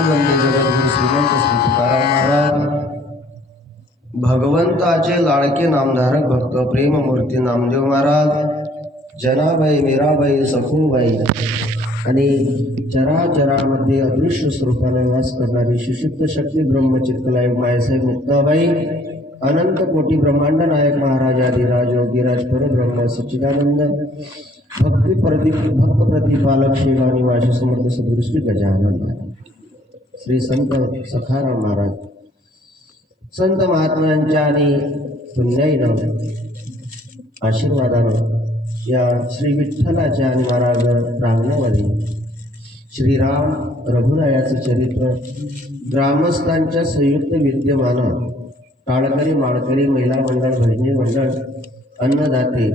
वंदे जगद्गुरु श्रीमंत श्री तुकाराम महाराज। भगवंताचे लाडके नामधारक भक्त प्रेममूर्ती नामदेव महाराज, जनाबाई, मीराबाई, सखूबाई आणि चराचरामध्ये अदृश्य स्वरूपाने वास करणारी सुषुप्त शक्ती ब्रह्मचित्तलायक मायसाहेब मुक्ताबाई, अनंत कोटी ब्रह्मांड नायक महाराज आदिराज योगीराज परब्रह्म सच्चिदानंद भक्ती भक्त प्रतिपालक शिवानी वाशी समर्थ सदृष्टी गजानन श्री संत सखाराम महाराज, संत महात्म्यांच्या आणि पुण्याईनं आशीर्वादानं या श्री विठ्ठलाच्या आणि महाराज प्रांगणामध्ये श्रीराम रघुरायाचं चरित्र ग्रामस्थांच्या संयुक्त विद्यमानं टाळकरी माळकरी महिला मंडळ भजनी मंडळ अन्नदाते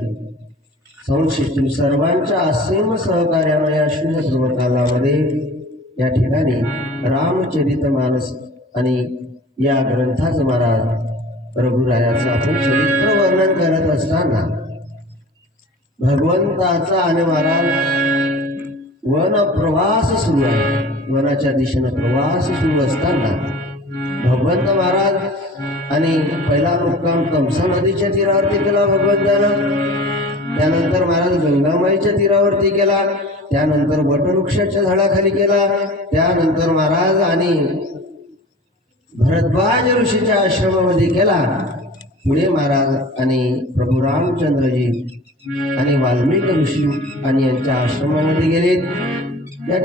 संशिष्टी सर्वांच्या असीम सहकार्यानं या शून्य ध्रुवकालामध्ये या ठिकाणी रामचरितमानस आणि या ग्रंथाचं महाराज रघुरायाचं आपण चरित्र वर्णन करत असताना भगवंताचा आणि महाराज वन प्रवास सुरू आहे। वनाच्या दिशेनं प्रवास सुरू असताना भगवंत महाराज आणि पहिला मुक्काम तमसा नदीच्या तीरावरती केला भगवंतानं, त्यानंतर महाराज गंगामाईच्या तीरावरती केला, त्यानंतर वटवृक्षाच्या झाडाखाली केला, त्यानंतर महाराज आणि भरद्वाज ऋषीच्या आश्रमामध्ये केला। पुढे महाराज आणि प्रभू रामचंद्रजी आणि वाल्मिकी ऋषी आणि यांच्या आश्रमामध्ये गेले। त्या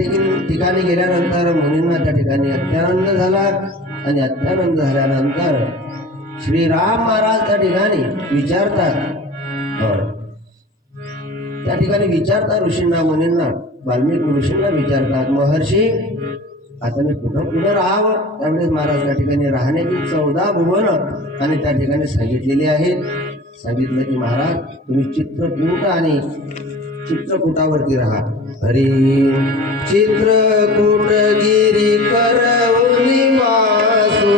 ठिकाणी गेल्यानंतर मुनींना त्या ठिकाणी अत्यानंद झाला आणि अत्यानंद झाल्यानंतर श्रीराम महाराज त्या ठिकाणी विचारतात ऋषींना मुनींना, वाल्मिकी ऋषींना विचारतात, महर्षी आता मी कुठं राहावं? त्यावेळेस महाराज त्या ठिकाणी राहण्याची 14 भुवन आणि त्या ठिकाणी सांगितलेली आहेत। सांगितलं की महाराज तुम्ही चित्रकूट आणि चित्रकूटावरती राहा। हरी चित्रकूट गिरी करवली वासो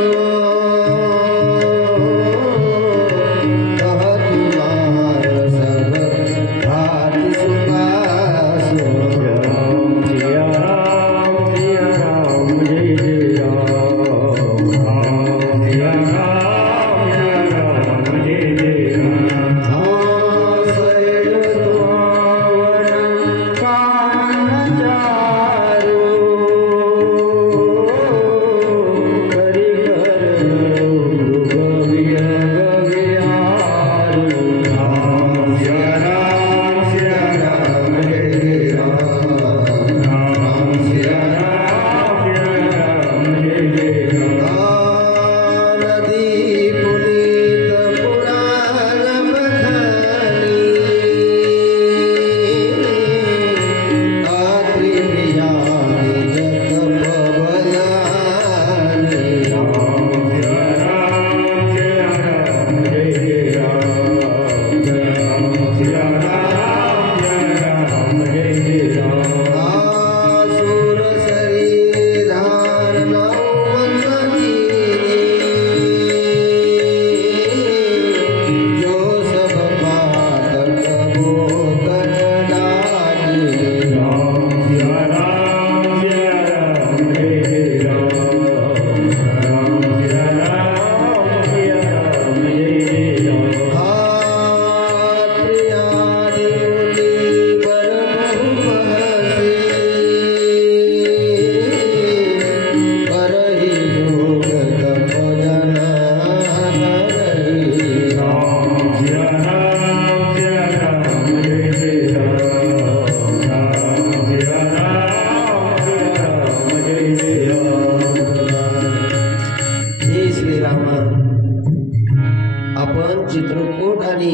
आपण चित्रकूट आणि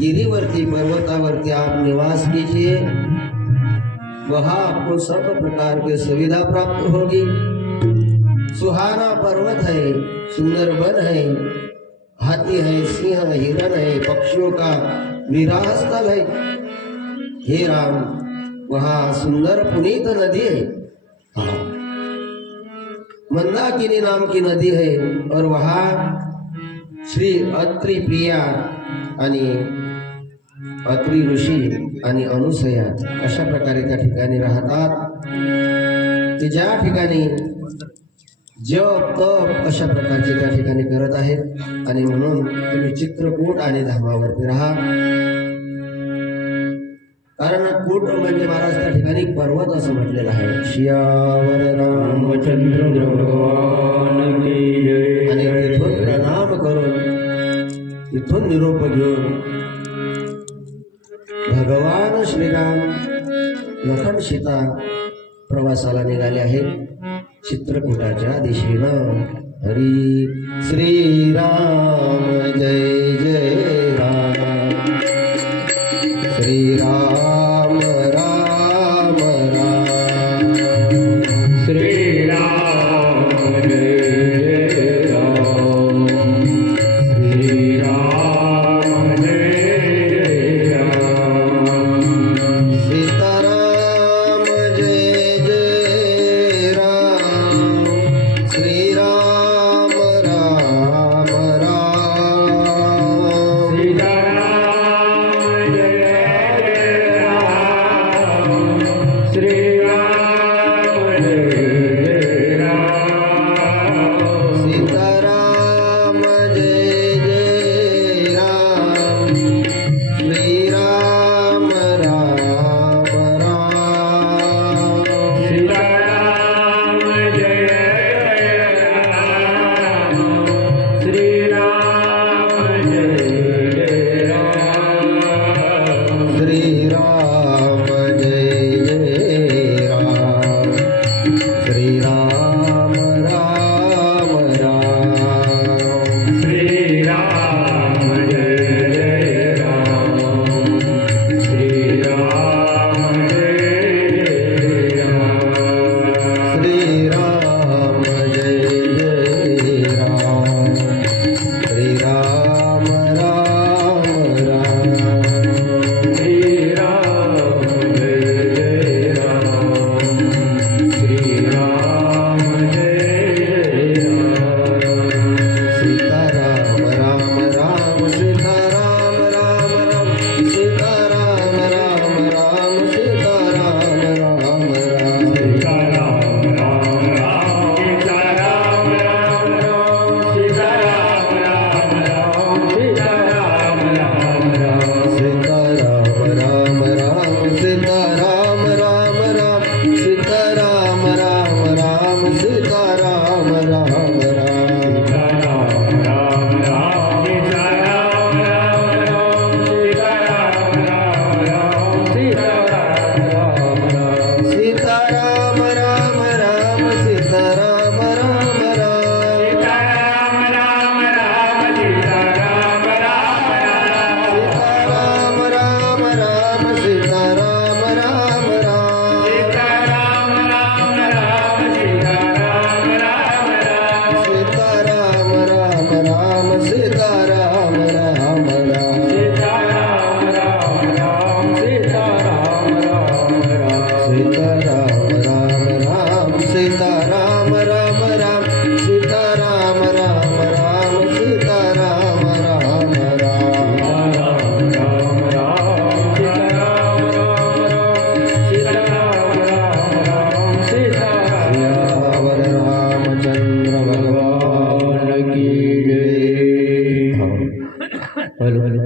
गिरीवरती पर्वतावरती आप निवास कीजिए, वहाँ आपको सब प्रकार के सुविधा प्राप्त होगी। सुहाना पर्वत है, सुंदर वन है, हाथी है, सिंह है, हिरण है, पक्षियों का विराह स्थल है। हे राम, वहाँ सुंदर पुनीत नदी है, मंदाकिनी नाम की नदी है, और वहाँ श्री अत्रि प्रिया आणि अत्रि ऋषी आणि अनुसया अशा प्रकारे त्या ठिकाणी राहतात। की ज्या ठिकाणी जप तप अशा प्रकारचे त्या ठिकाणी करत आहेत आणि म्हणून तुम्ही चित्रकूट आणि धामावरती राहा. कारण कूट म्हणजे महाराज त्या ठिकाणी पर्वत असं म्हटलेलं आहे. शियावर रामचंद्र भगवान की जय. आणि तिथून प्रणाम करून तिथून निरोप घेऊन भगवान श्रीराम लखन सीता प्रवासाला निघाले आहेत चित्रकूटाच्या दिशेनं. हरी श्रीराम जय जय राम. श्रीराम राम राम. श्रीराम जय जय राम. श्रीराम जय जय राम. सीताराम जय जय राम. श्रीराम राम राम. सीताराम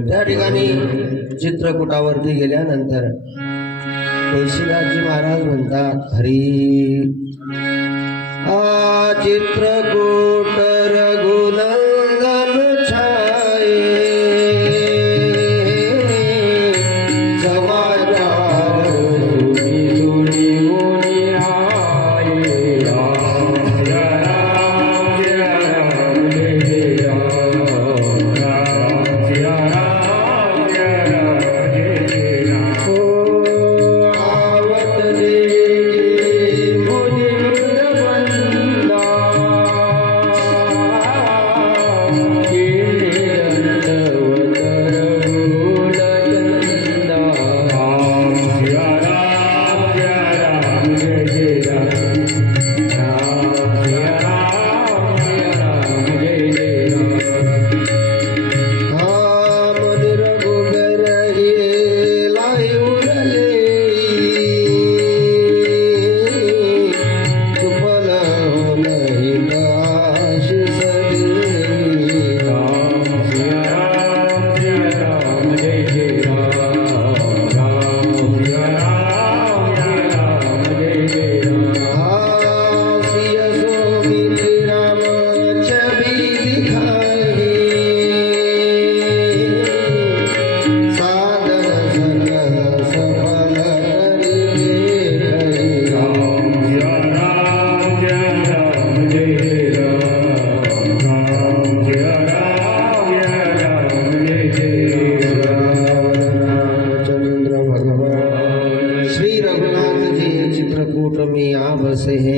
त्या ठिकाणी चित्रकूटावरती गेल्यानंतर तुळशीदासजी महाराज म्हणतात, हरी आ चित्रकूट रघुनंदन छाये समाचार सुनी सुनी मुनि आये राम राम राम जय राम राम राम जय राम आवत दे मुनि वृंद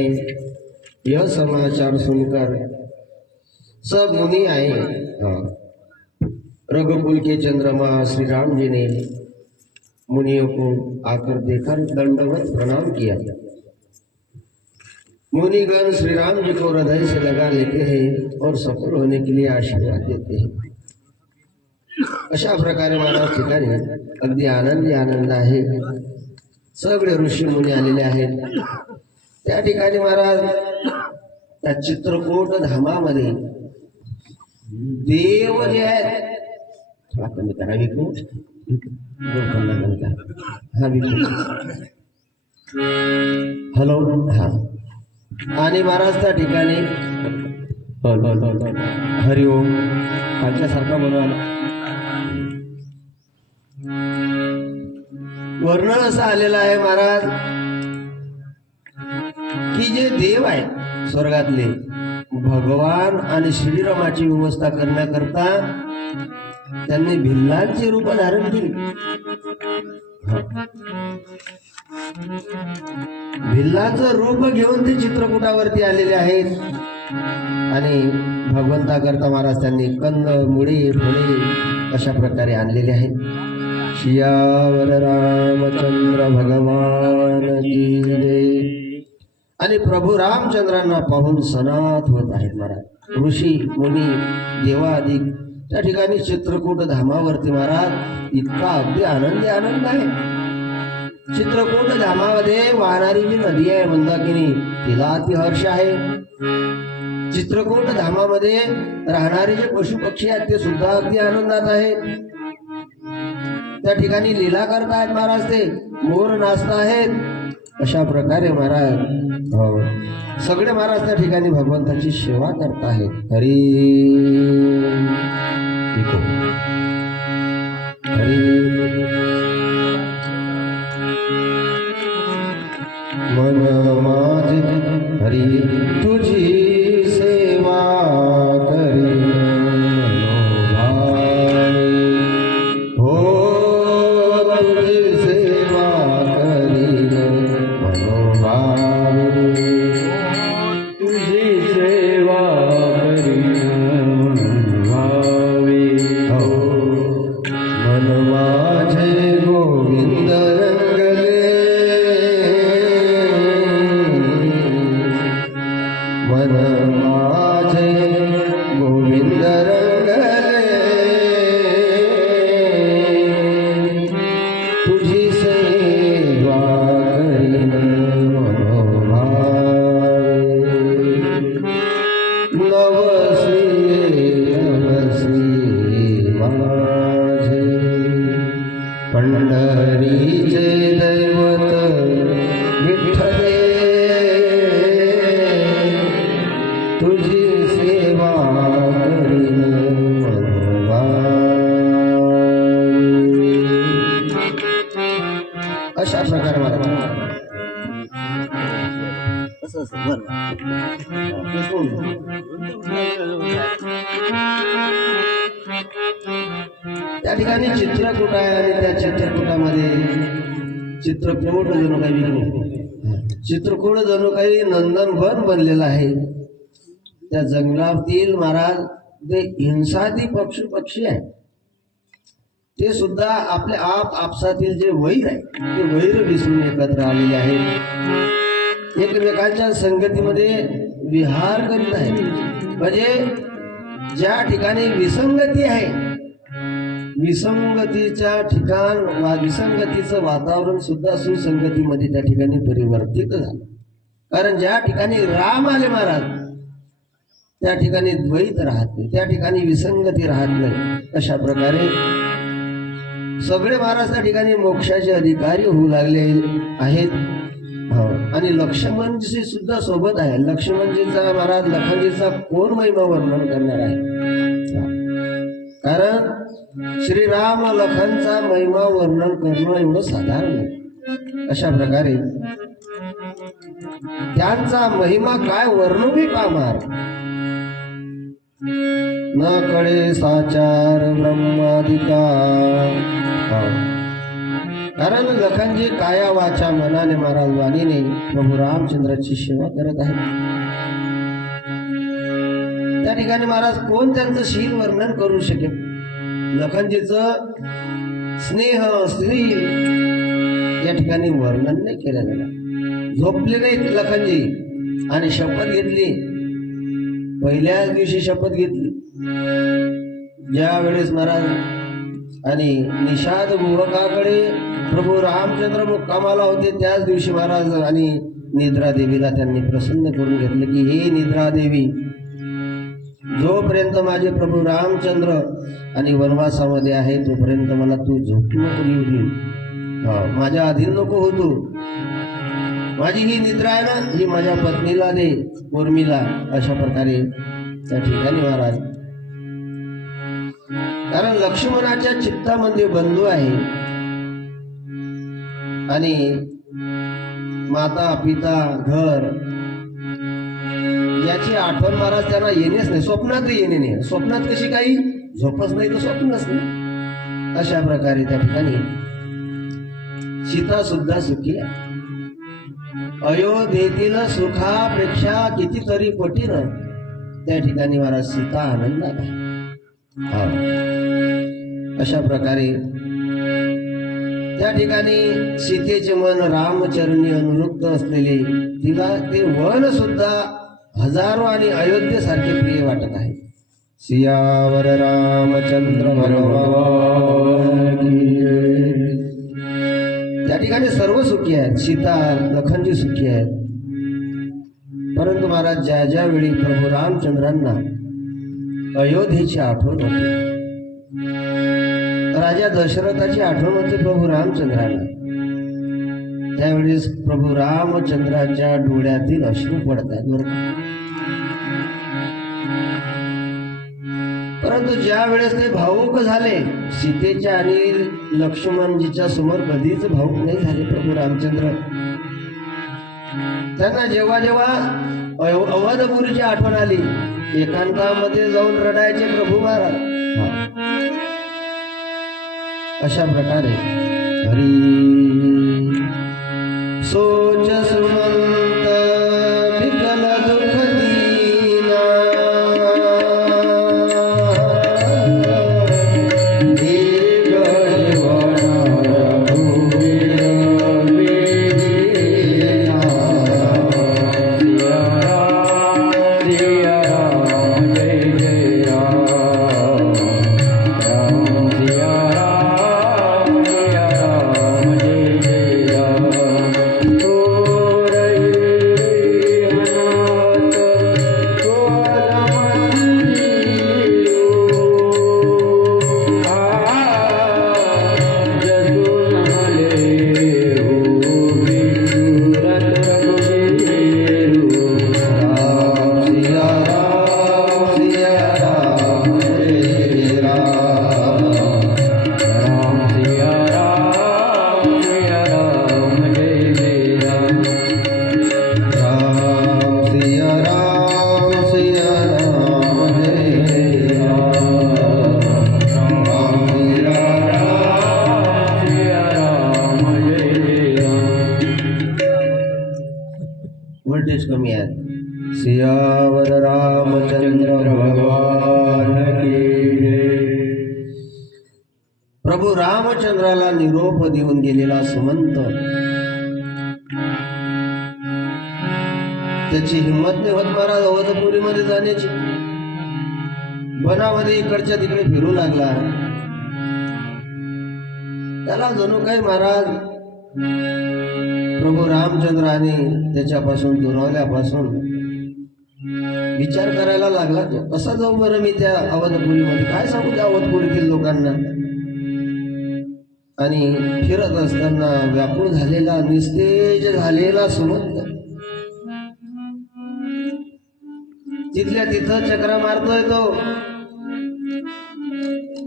हैं, यह समाचार सुनकर सब मुनि आए। रघुकुल के चंद्रमा श्री राम जी ने मुनियों को आकर देखकर दंडवत प्रणाम किया। मुनिगण श्री राम जी को हृदय से लगा लेते हैं और सफल होने के लिए आशीर्वाद देते हैं। अशा प्रकारे महाराज ठिकाणी अगदी आनंद आहे। सगळे ऋषी मुनी आलेले आहेत। त्या ठिकाणी महाराज त्या चित्रकूट धामामध्ये देव जे आहेत, थोडा कमी करा विकू, हा विकू, हॅलो, हा, आणि महाराज त्या ठिकाणी हरिओम कालच्यासारखा बनवा। वर्णन असं आलेलं आहे महाराज की जे देव आहे स्वर्गातले, भगवान आणि श्रीरामाची व्यवस्था करण्याकरता त्यांनी भिल्लांचे रूप धारण केले। भिल्लांचं रूप घेऊन ते चित्रकूटावरती आलेले आहेत आणि भगवंताकरता महाराज त्यांनी कंद, मुळे, फळे अशा प्रकारे आणलेले आहेत। सियावर रामचंद्र भगवान की जय। आणि प्रभू रामचंद्रांना पाहून सनात होत आहेत महाराज। ऋषी मुनी देवादिक त्या ठिकाणी चित्रकूट धामावरती महाराज इतका अगदी आनंद आहे। चित्रकूट धामामध्ये वाहणारी जी नदी आहे मंदाकिनी, तिला अति हर्ष आहे। चित्रकूट धामामध्ये राहणारे जे पशु पक्षी आहेत ते सुद्धा अगदी आनंदात आहेत। त्या ठिकाणी लीला करतायत महाराज, ते मोर नाचत आहेत। अशा प्रकारे महाराज सगळे महाराज त्या ठिकाणी भगवंताची सेवा करत आहेत। हरी मन माझे हरी तुझी सेवा करी मनोभावे, हो तुझी सेवा करी मनोभावे, तुझी सेवा करी मनोभावे, हो मन माझे गोविंद रंगले, मन माझे गोविंद रंगले, तुझी सेवा करीन मनोभावे, नवसी माझे पंढरीचे दैवत विठ्ठले, तुझी सेवा करीन मनोभावे। अशा प्रकारे त्या ठिकाणी चित्रकूट आहे आणि त्या चित्रकूटामध्ये चित्रकूट जणू काही चित्रकूट जणू काही नंदनवन बनलेलं आहे। त्या जंगलातील महाराज जे हिंसादी पक्षी आहे ते सुद्धा आपल्या आपसातील जे वैर आहे ते वैर विसरून एकत्र आलेले आहेत। एकमेकांच्या संगतीमध्ये विहार करीत आहेत। म्हणजे ज्या ठिकाणी विसंगती आहे, विसंगतीच्या ठिकाण विसंगतीचं वातावरण सुद्धा सुसंगतीमध्ये त्या ठिकाणी परिवर्तित झालं। कारण ज्या ठिकाणी राम आले महाराज त्या ठिकाणी द्वैत राहत नाही, त्या ठिकाणी विसंगती राहत नाही। अशा प्रकारे सगळे महाराज त्या ठिकाणी मोक्षाचे अधिकारी होऊ लागले आहेत। आणि लक्ष्मणजी सुद्धा सोबत आहे। लक्ष्मणजींचा महाराज लखनजीचा कोण महिमा वर्णन करणार आहे? कारण श्रीराम लखनचा महिमा वर्णन करणं एवढं साधारण नाही। अशा प्रकारे त्यांचा महिमा काय वर्णवी पामार, न कळे साचार ब्रह्मादिका, कारण लखनजी काया वाचा मनाने महाराज वाणीने प्रभू रामचंद्राची सेवा करत आहेत. त्या ठिकाणी महाराज कोण त्यांचं शील वर्णन करू शकेल. लखनजीचं स्नेह स्त्रील या ठिकाणी वर्णन नाही केलं गेलं. झोपले नाहीत लखनजी आणि शपथ घेतली. पहिल्याच दिवशी शपथ घेतली ज्या वेळेस महाराज आणि निषाद गुहकाकडे प्रभू रामचंद्र मुक्कामाला होते. त्याच दिवशी महाराज आणि निद्रा देवीला त्यांनी प्रसन्न करून घेतले की हे निद्रा देवी, जोपर्यंत माझे प्रभू रामचंद्र आणि वनवासामध्ये आहे तोपर्यंत मला तू झोप नको येऊ देऊ, माझ्या अधीन नको हो तू. माझी ही निद्रा आहे ना ही माझ्या पत्नीला दे, उर्मिला. अशा प्रकारे त्या ठिकाणी महाराज, कारण लक्ष्मणाच्या चित्तामध्ये बंधू आहे आणि माता पिता घर याची आठवण महाराज त्यांना येणेच नाही. स्वप्नात येणे नाही. स्वप्नात कशी काही झोपच नाही तर स्वप्नच नाही. अशा प्रकारे त्या ठिकाणी सीता सुद्धा सुखी आहे. अयोध्येतील सुखापेक्षा कितीतरी पटीनं त्या ठिकाणी महाराज सीता आनंदात आहे. अशा प्रकारे त्या ठिकाणी सीतेचे मन रामचरणी अनुरक्त असलेले तिला ते वन सुद्धा हजारो आणि अयोध्येसारखे प्रिय वाटत आहे. सियावर रामचंद्र भगवान की जय. त्या ठिकाणी सर्व सुखी आहेत. सीता लखनजी सुखी आहेत. परंतु महाराज ज्या ज्या वेळी प्रभू रामचंद्रांना अयोध्येची आठवण होती, राजा दशरथाची आठवण होती प्रभू रामचंद्राला, त्यावेळेस प्रभू रामचंद्राच्या डोळ्यातील अश्रू पडतात. परंतु ज्या वेळेस ते भावुक झाले, सीतेच्या आणि लक्ष्मणजीच्या समोर कधीच भावुक नाही झाले प्रभू रामचंद्र. त्यांना जेव्हा जेव्हा अवधपुरीची आठवण आली, एकांतामध्ये जाऊन रडायचे प्रभू महाराज. अशा प्रकारे हरी सोच सुमंत विकल दुख दीना, दीर्घ जीवन रघुवीर वीरिया. सिया राम जय जय राम, राम सिया राम सिया राम जय जय राम. व्होल्टेज कमी आहे. सियावर रामचंद्र भगवान की जय. प्रभू रामचंद्राला निरोप देऊन गेलेला सुमंत त्याची हिंमत नाही होत महाराज अवधपुरीमध्ये जाण्याची. वनामध्ये इकडच्या तिकडे फिरू लागला. त्याला जणू काही महाराज प्रभू रामचंद्राने त्याच्यापासून दुरावल्यापासून विचार करायला लागला, कसा जाऊ बरं मी त्या अवधपुरीमध्ये, काय सांगू त्या अवधपुरीतील लोकांना. आणि फिरत असताना व्याकुळ झालेला निस्तेज झालेला सुमंत तिथल्या तिथं चक्रा मारतोय तो.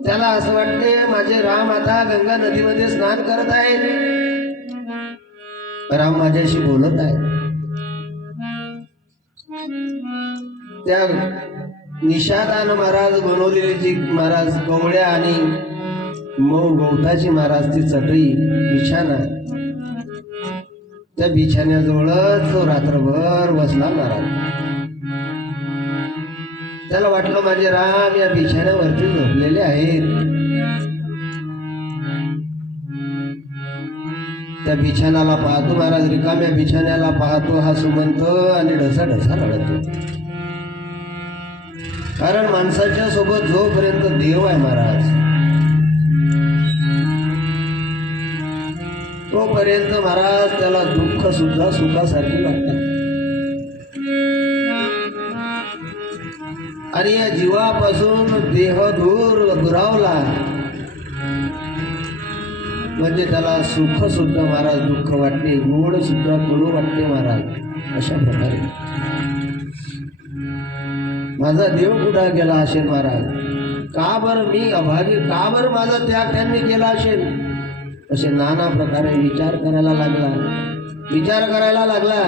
त्याला असं वाटते माझे राम आता गंगा नदीमध्ये स्नान करत आहेत, राम माझ्याशी बोलत आहे. त्या निषादानं महाराज बनवलेली जी महाराज कोंबड्या आणि मऊ गवताची महाराज ती चटई बिछाना, त्या बिछाण्याजवळच तो रात्रभर बसला महाराज. त्याला वाटलं माझे राम या बिछाण्यावरती झोपलेले आहेत. त्या बिछाण्याला पाहतो महाराज, रिकाम्या बिछाण्याला पाहतो हा सुमंत आणि ढसा ढसा रडतो. कारण माणसाच्या सोबत जोपर्यंत देव आहे महाराज, तोपर्यंत महाराज त्याला दुःख सुद्धा सुखासारखी वाटतात. आणि या जीवापासून देह दूर दुरावला म्हणजे त्याला सुख सुद्धा महाराज दुःख वाटते, गोड सुद्धा कडू वाटते महाराज. अशा प्रकारे माझा देव कुठा गेला असेल महाराज, का बरं मी अभागी, का बरं माझा त्याग त्यांनी केला असेल, असे नाना प्रकारे विचार करायला लागला.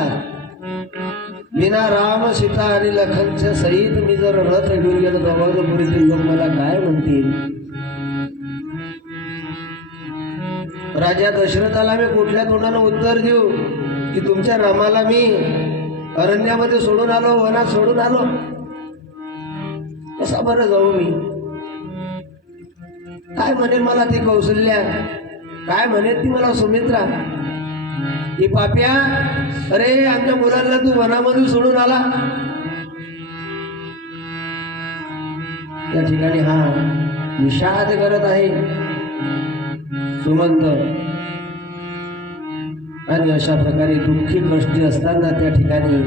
बिना राम सीता आणि लखनच्या सहित मी जर रथ घेऊन गेलो गवाजपुरीतील लोक मला काय म्हणतील. राजा दशरथाला मी कुठल्या तोंडानं उत्तर देऊ की तुमच्या नामाला मी अरण्यामध्ये सोडून आलो, वनात सोडून आलो, कसा बरं जाऊ मी. काय म्हणेल मला ती कौशल्या, काय म्हणेल ती मला सुमित्रा, की पाप्या अरे आमच्या मुलांना तू वनामधून सोडून आला. त्या ठिकाणी हा निषाद करत आहे सुमंत. आणि अशा प्रकारे दुःखी कष्टी असताना त्या ठिकाणी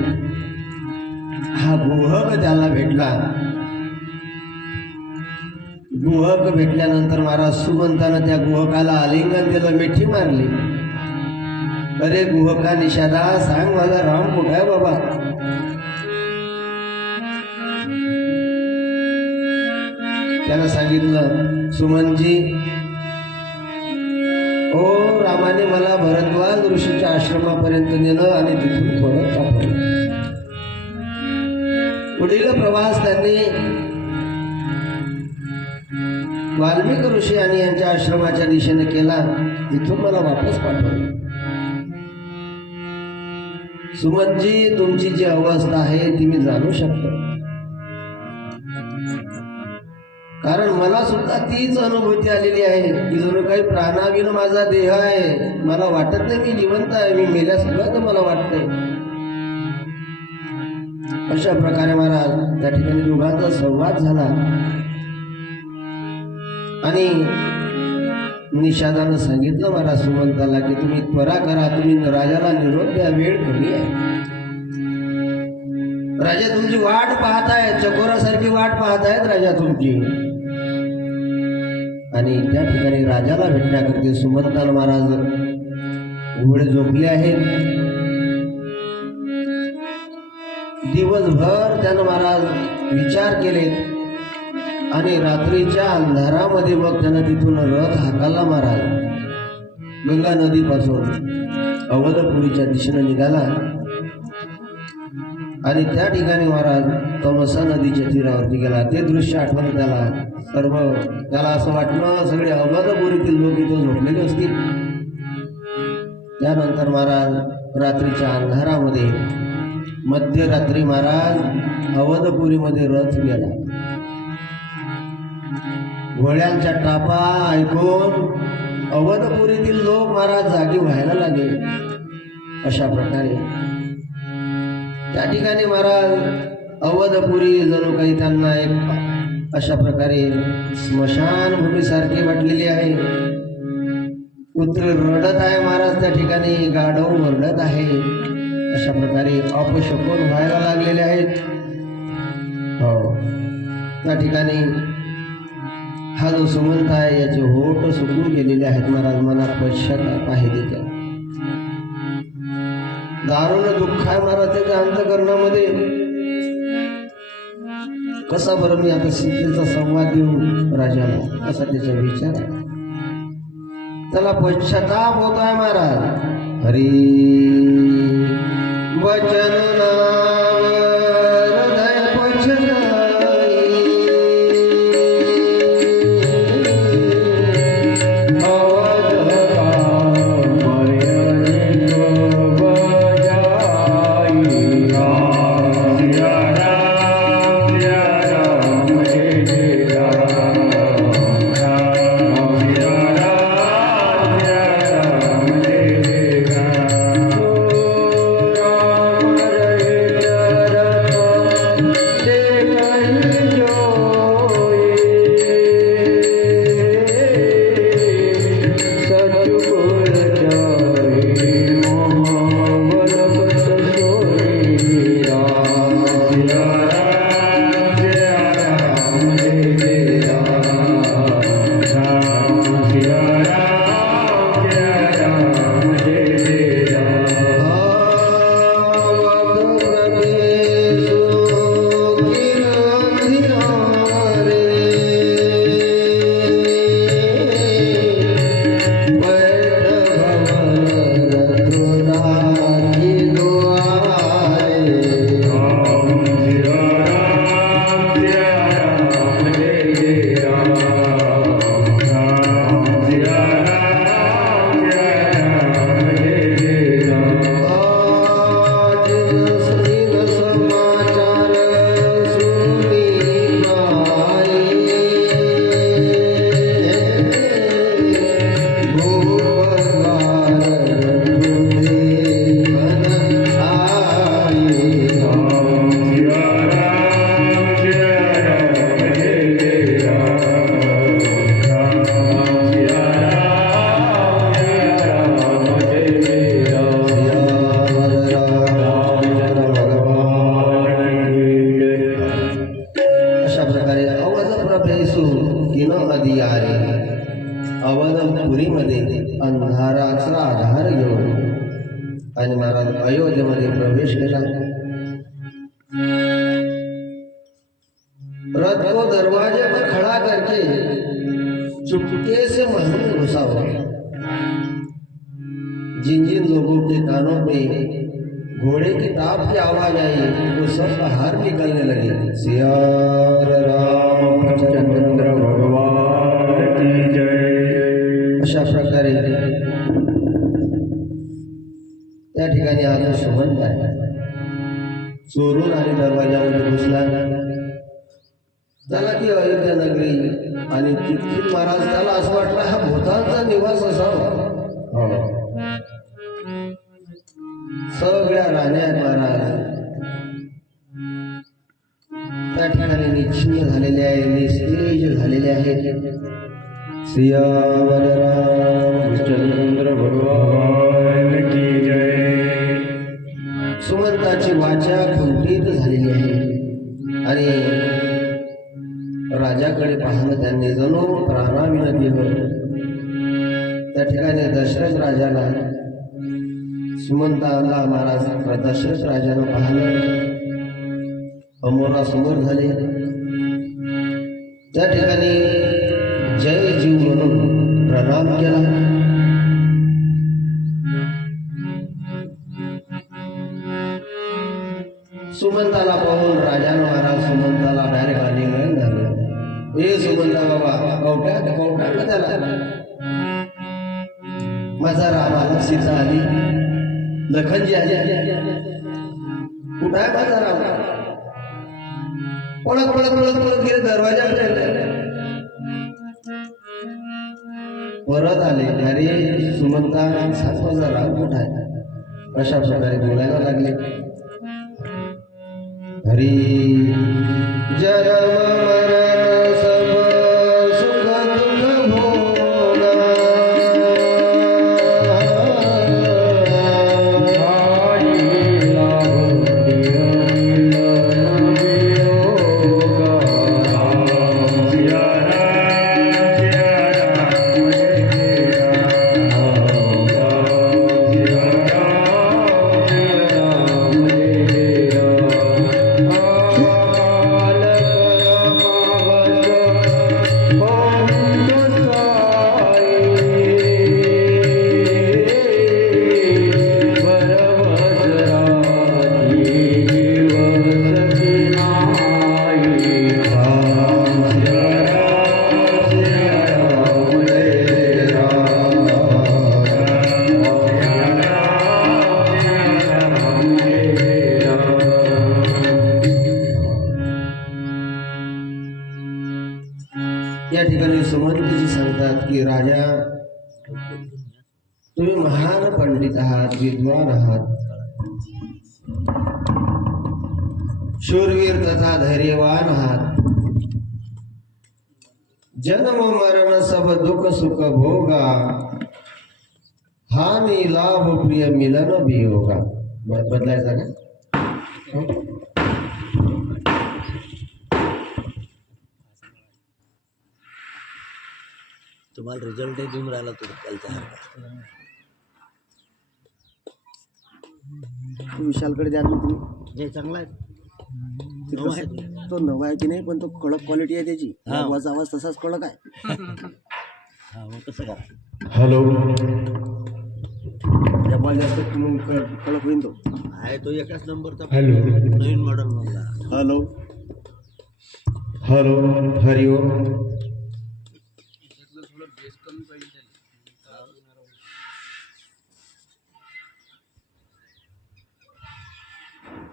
हा गुहक त्याला भेटला. गुहक भेटल्यानंतर महाराज सुमंतानं त्या गुहकाला आलिंगन दिलं, मिठी मारली. अरे गुहका निषादा, सांग माझा राम कुठे आहे बाबा. त्यानं सांगितलं, सुमनजी ओ रामाने मला भरद्वाज ऋषीच्या आश्रमापर्यंत नेलं आणि तिथून परत सापडलं. पुढील प्रवास त्यांनी वाल्मिक ऋषी आणि यांच्या आश्रमाच्या दिशेने केला. तिथून मला वापस पाठवलं. सुमनजी तुमची जी अवस्था आहे ती मी जाणू शकतो, कारण मला सुद्धा तीच अनुभूती आलेली आहे की जणू काही प्राणाविन माझा देह आहे. मला वाटत नाही मी जिवंत आहे, मी मेल्यासुद्धा तर मला वाटतंय. अशा प्रकारे महाराज त्या ठिकाणी दोघांचा संवाद झाला. आणि निषादानं सांगितलं महाराज सुमंताला की तुम्ही त्वरा करा, तुम्ही राजाला निरोप द्या, वेळ कमी आहे. राजा तुमची वाट पाहतायत, चकोरासारखी वाट पाहतायत राजा तुमची. आणि त्या ठिकाणी राजाला भेटण्याकरता सुमंताला महाराज उघडे झोपले आहेत. दिवसभर त्यानं महाराज विचार केले आणि रात्रीच्या अंधारामध्ये मग त्यानं तिथून रथ हाकाला महाराज. गंगा नदीपासून अवधपुरीच्या दिशेने निघाला आणि त्या ठिकाणी महाराज तमसा नदीच्या तीरावरती गेला. ते दृश्य आठवण त्याला असं वाटलं सगळे अवधपुरीतील लोक इथं झोपलेले असतील. त्यानंतर महाराज रात्रीच्या अंधारामध्ये मध्यरात्री महाराज अवधपुरीमध्ये रथ गेला. घोड्यांच्या टापा ऐकून अवधपुरीतील लोक महाराज जागी व्हायला लागले. अशा प्रकारे त्या ठिकाणी महाराज अवधपुरी जणू काही त्यांना एक अशा प्रकारे स्मशानभूमीसारखी वाटलेली आहे. कुत्रे रडत आहे महाराज, त्या ठिकाणी गाढव ओरडत आहे. अशा प्रकारे अपशकुन व्हायला लागलेले आहेत. हो, त्या ठिकाणी हा जो सुमंत आहे याचे होठ सुकून गेलेले आहेत महाराज. मनात पश्चाताप आहे त्याच्या. दारुण दुःख आहे महाराज त्याच्या अंतःकरणामध्ये. कसा बरं मी आता सीतेचा संवाद देऊ राजाला, असा त्याचा विचार आहे. त्याला पश्चाताप होत आहे महाराज. हरी वचन हृदय पश्चाताप पदी आले अवधपुरीमध्ये अंधाराचा आधार घेऊन आणि महाराज अयोध्येमध्ये प्रवेश केला। रथ को दरवाजे पर खड़ा करके चुपके से महल में घुसा हुआ। जिन जिन लोगों के कानों में घोड़े की टाप की आवाज आई वो सब बाहर निकलने लगे। सिया रामचंद्र भगवान की जय। अशा प्रकारे त्या ठिकाणी आज सुमंत आहे चोरून आणि दरवाजामध्ये घुसला। त्याला ती अयोध्या नगरी आणि तिथली महाराज त्याला असं वाटलं हा भूतांचा निवास असावा। सगळ्या राण्या महाराज त्या ठिकाणी निश्चिन्न झालेले आहे, निस्तेज झालेले आहेत। सियावर रामचंद्र भगवान की जय। सुमंताची वाचा कुंठित झालेली आहे आणि राजाकडे पाहणं त्यांनी जणू प्राणाविनती होत। त्या ठिकाणी दशरथ राजाला सुमंताला महाराज दशरथ राजानं पाहिलं, अमोरासमोर झाले। त्या ठिकाणी जय जीव म्हणून प्रणाम केला। सुमंताला पाहून राजानं महाराज सुमंताला डायरेक्ट आलिंगन झालं। हे सुमंता बाबा कवट्यात त्याला माझा रामाला सीता आली, लखनजी आली, कुठं आहे माझा राम? पळत पळत पळत पळत गेले दरवाजाकडे, परत आले। अरे सुमंता सांग माझा राम कुठं आहे? अशा प्रकारे बोलायला लागले। हरी जन्म मरण सब सुख दुःख भोगा, या ठिकाणी सुमंतजी सांगतात की राजा तुम्ही महान पंडित आहात, विद्वान आहात, शूरवीर तथा धैर्यवान आहात। जन्म मरण सब दुख सुख भोगा, हानि लाभ प्रिय मिलन भी होगा। बदलायचा का? तुम्हाला रिझल्ट देऊन राहिला तो कालचा। विशालकडे द्या तुम्ही, जे चांगला आहे तो नवा आहे की नाही, पण तो कडक क्वालिटी आहे त्याची। आवाज तसाच कडक आहे। हा मग कसं करा? हॅलो, डबल जास्त कडक होईल तो आहे तो एकाच नंबरचा। हॅलो, नवीन मॉडेल म्हणला। हॅलो हॅलो, हरिओम।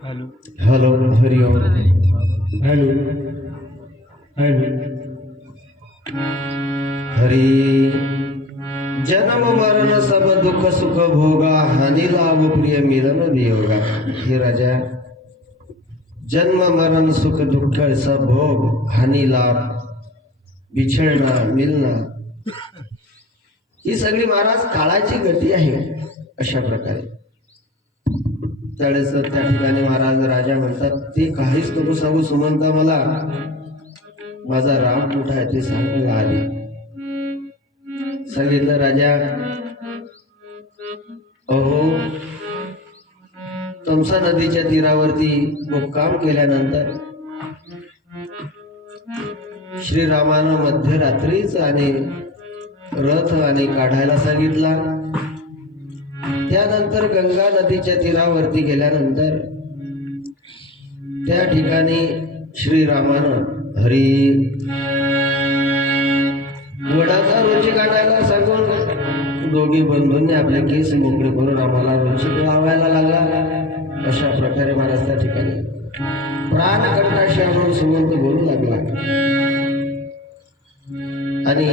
हेलो हॅलो, हरिओम। Hello hello. हरी जन्म मरण सब दुख सुख भोगा, हानि लाभ प्रिय मिलन भी होगा। हे राजा, जन्म मरण सुख दुःख सब भोग, हानि लाभ, बिछड़ना मिलना, ही सगळी महाराज काळाची गती आहे। अशा प्रकारे त्यावेळेस त्या ठिकाणी महाराज राजा म्हणतात ते काहीच नको सांगू सुमंता, मला माझा राम कुठं आहे ते सांग। आली सांगितलं, राजा अहो, तमसा नदीच्या तीरावरती मुक्काम केल्यानंतर श्रीरामानं मध्यरात्रीच आणि रथ आणि काढायला सांगितला. त्यानंतर गंगा नदीच्या तीरावरती गेल्यानंतर त्या ठिकाणी श्रीरामानं हरी वडाचा रुचिक आणायला सांगून दोघी बंधूंनी आपले केस मोकळे करून आम्हाला रुचिक लावायला लागला. अशा प्रकारे महाराज त्या ठिकाणी प्राणकंठाशी म्हणून सुमंत बोलू लागला आणि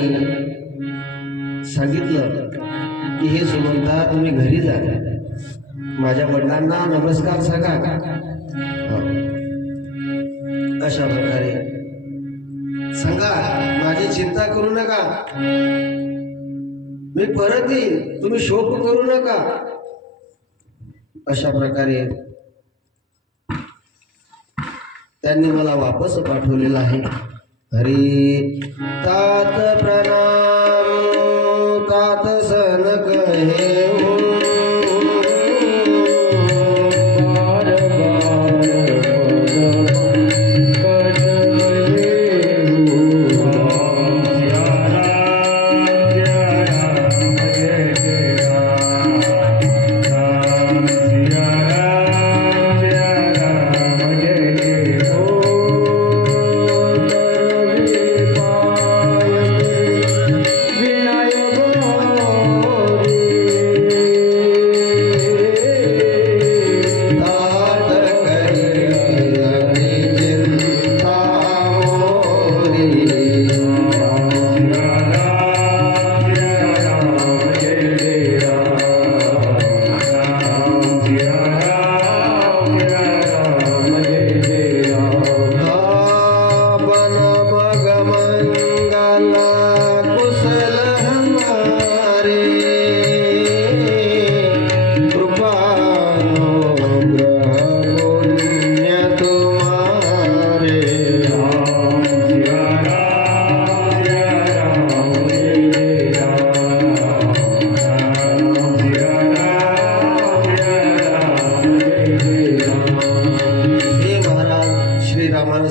सांगितलं की हे सुमंता, तुम्ही घरी जा, माझ्या वडिलांना नमस्कार सांगा. अशा प्रकारे सांगा, माझी चिंता करू नका, मी परत येईल, तुम्ही शोक करू नका. अशा प्रकारे त्यांनी मला वापस पाठवलेलं आहे. हरी तात प्रणाम तात सन कहे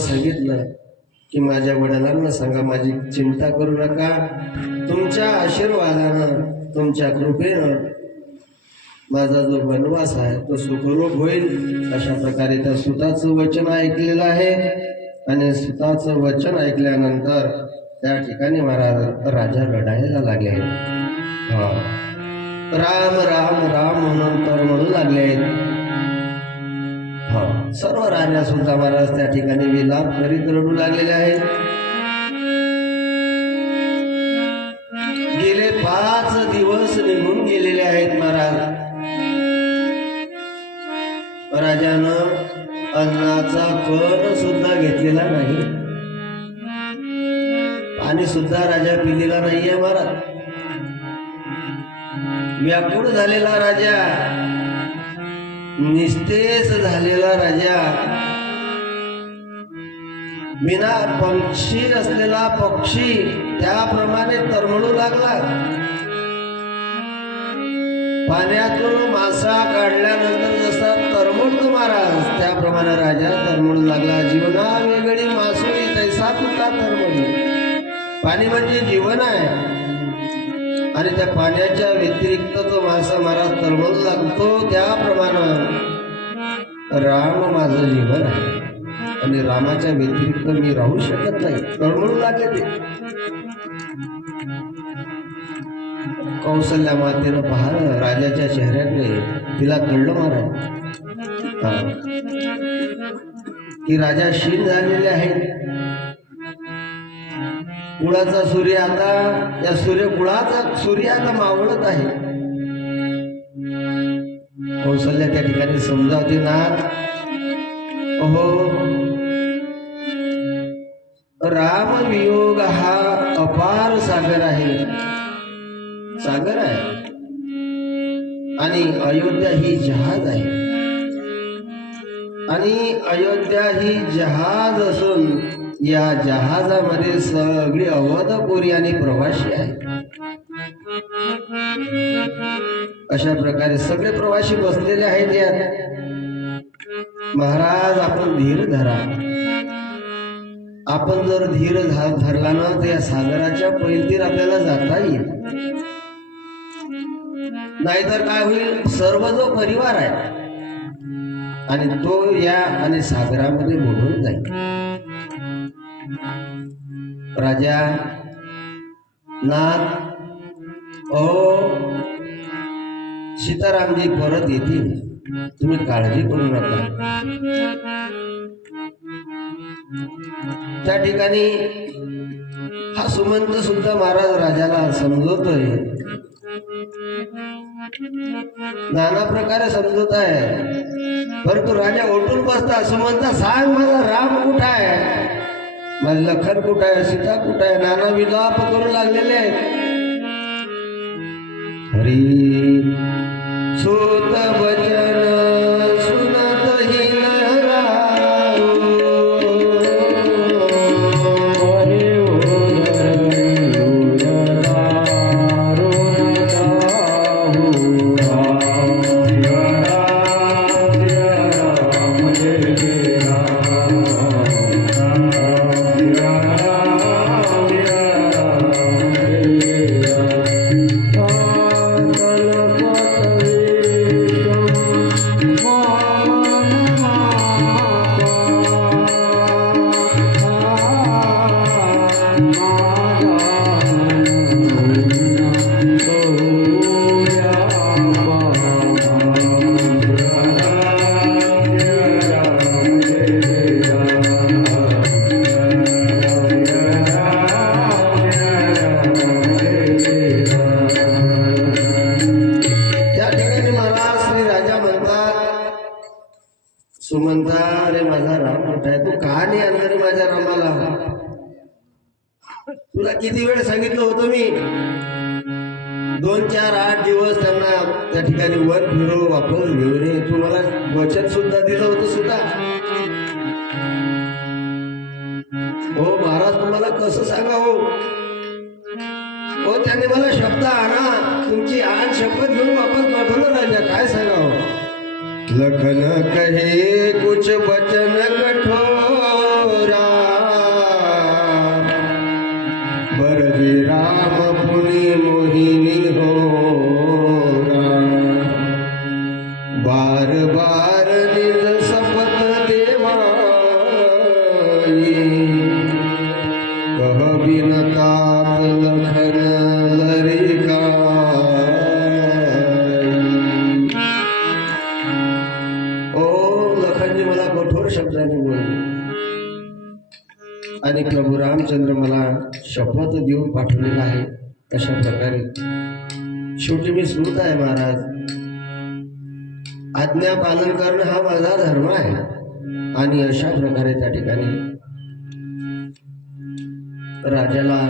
सांगितलं की माझ्या वडिलांना सांगा, माझी चिंता करू नका, तुमच्या आशीर्वादानं तुमच्या कृपेनं माझा जो वनवास आहे तो सुखरूप होईल. अशा प्रकारे त्या सुताचं वचन ऐकलेलं आहे आणि सुताचं वचन ऐकल्यानंतर त्या ठिकाणी महाराज राजा रडायला लागले. राम राम राम म्हणून तर म्हणू लागले. सर्व राण्या सुद्धा महाराज त्या ठिकाणी विलाप करीत रडू लागलेले आहेत. गेले 5 दिवस निघून गेलेले आहेत महाराज. राजानं अन्नाचा कण सुद्धा घेतलेला नाही, पाणी सुद्धा राजा पिलेला नाहीये महाराज. व्याकुळ झालेला राजा, निस्तेज झालेला राजा, बिना पंक्षी असलेला पक्षी त्याप्रमाणे तरमळू लागला. पाण्यातून मासा काढल्यानंतर जसा तरमळतो महाराज, त्याप्रमाणे राजा तरमळू लागला. जीवना वेगळी मासोळी तैसा तुका तरमळी. पाणी म्हणजे जीवन आहे आणि त्या पाण्याच्या व्यतिरिक्त तो मासा महाराज तरमळू लागतो. त्याप्रमाणे राम माझं जीवन आहे आणि रामाच्या व्यतिरिक्त मी राहू शकत नाही, तळमळू लागले ते. कौशल्या मातेनं पाहिलं राजाच्या चेहऱ्याकडे, तिला कळलं महाराज की राजा क्षीण झालेले आहेत. कुळाचा सूर्य आता, या सूर्यकुळाचा सूर्य आता मावळत आहे. कौशल्या त्या ठिकाणी समजावते, नाथ हो, राम वियोग हा अपार सागर आहे, सागर आहे आणि अयोध्या ही जहाज आहे आणि अयोध्या ही जहाज असून या जहाजामध्ये सगळी अवधपुरी आणि प्रवासी आहे. अशा प्रकारे सगळे प्रवासी बसलेले आहेत यात. महाराज आपण धीर धरा. आपण जर धीर धरला ना तर या सागराच्या पैलतीर आपल्याला जाता येईल. नाहीतर काय होईल, सर्व जो परिवार आहे आणि तो या आणि सागरामध्ये बुडून जाईल. राजा नाथ, सीतारामजी परत येतील, तुम्ही काळजी करू नका. त्या ठिकाणी हा सुमंत सुद्धा महाराज राजाला समजवतोय, नाना प्रकारे समजवत आहे. परंतु राजा उठून बसता, सुमंता सांग मला राम कुठं आहे, माझं लखन कुठं आहे, सीता कुठं आहे. नाना विलाप करू लागलेले आहेत. हरी सुत वचन सुनत हिन सुमंता, रे माझा राम कुठं आहे, तू का नाही आणला रे माझ्या रामाला. तुला किती वेळ सांगितलं होतं मी, 2, 4, 8 दिवस त्यांना त्या ठिकाणी वर फिरव, वापस घेऊन ये. तू मला वचन सुद्धा दिलं होतं सुद्धा. हो महाराज, तुम्हाला कसं सांगावं. हो त्याने मला शब्द आणा, तुमची आण शपथ घेऊन वापस पाठवलं राजा. काय सांगावं. लखन कहे कुछ वचन कठोरा, बरगी राम पुनि मोहिनी होरा. बार बार निज शपथ देवाई, कह बिनता लखन लरिका. मला कठोर शब्दाने बोलले आणि प्रभू रामचंद्र मला शपथ देऊन पाठवलेला आहे. अशा प्रकारे शेवटी मी सुरत आहे महाराज. आज्ञा पालन करणं हा माझा धर्म आहे. आणि अशा प्रकारे त्या ठिकाणी राजाला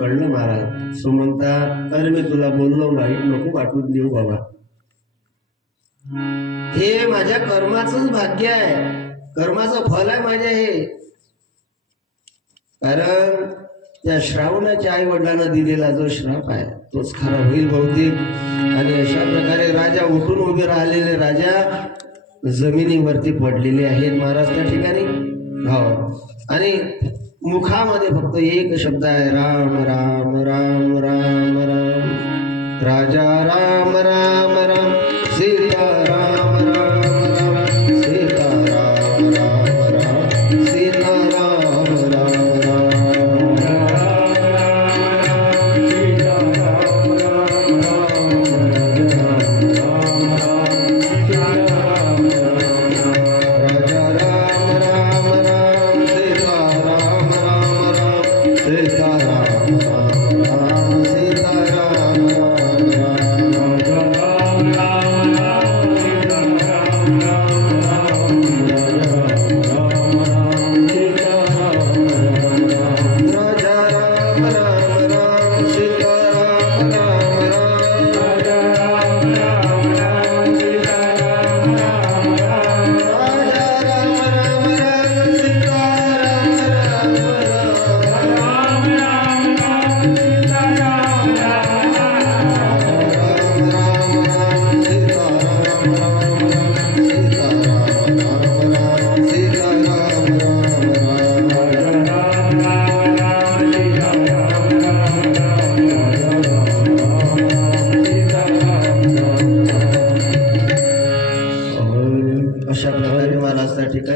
कळलं महाराज. सुमंता, अरे मी तुला बोललो, वाईट नको वाटून देऊ बाबा. हे माझ्या कर्माचंच भाग्य आहे, कर्माचं फल आहे माझ्या हे. कारण त्या श्रावणाच्या आई वडिलांना दिलेला जो श्राप आहे तोच खरा होईल बहुतेक. आणि अशा प्रकारे राजा उठून उभे राहिलेले राजा जमिनीवरती पडलेले आहेत महाराज त्या ठिकाणी. हो, आणि मुखामध्ये फक्त एक शब्द आहे, राम राम राम राम राम. राजा राम राम राम, सीता राम राम राम, सीता राम राम राम, सीता राम राम राम. राजा राम राम राम, सीता राम राम राम, सीता राम राम राम, सीता राम राम राम.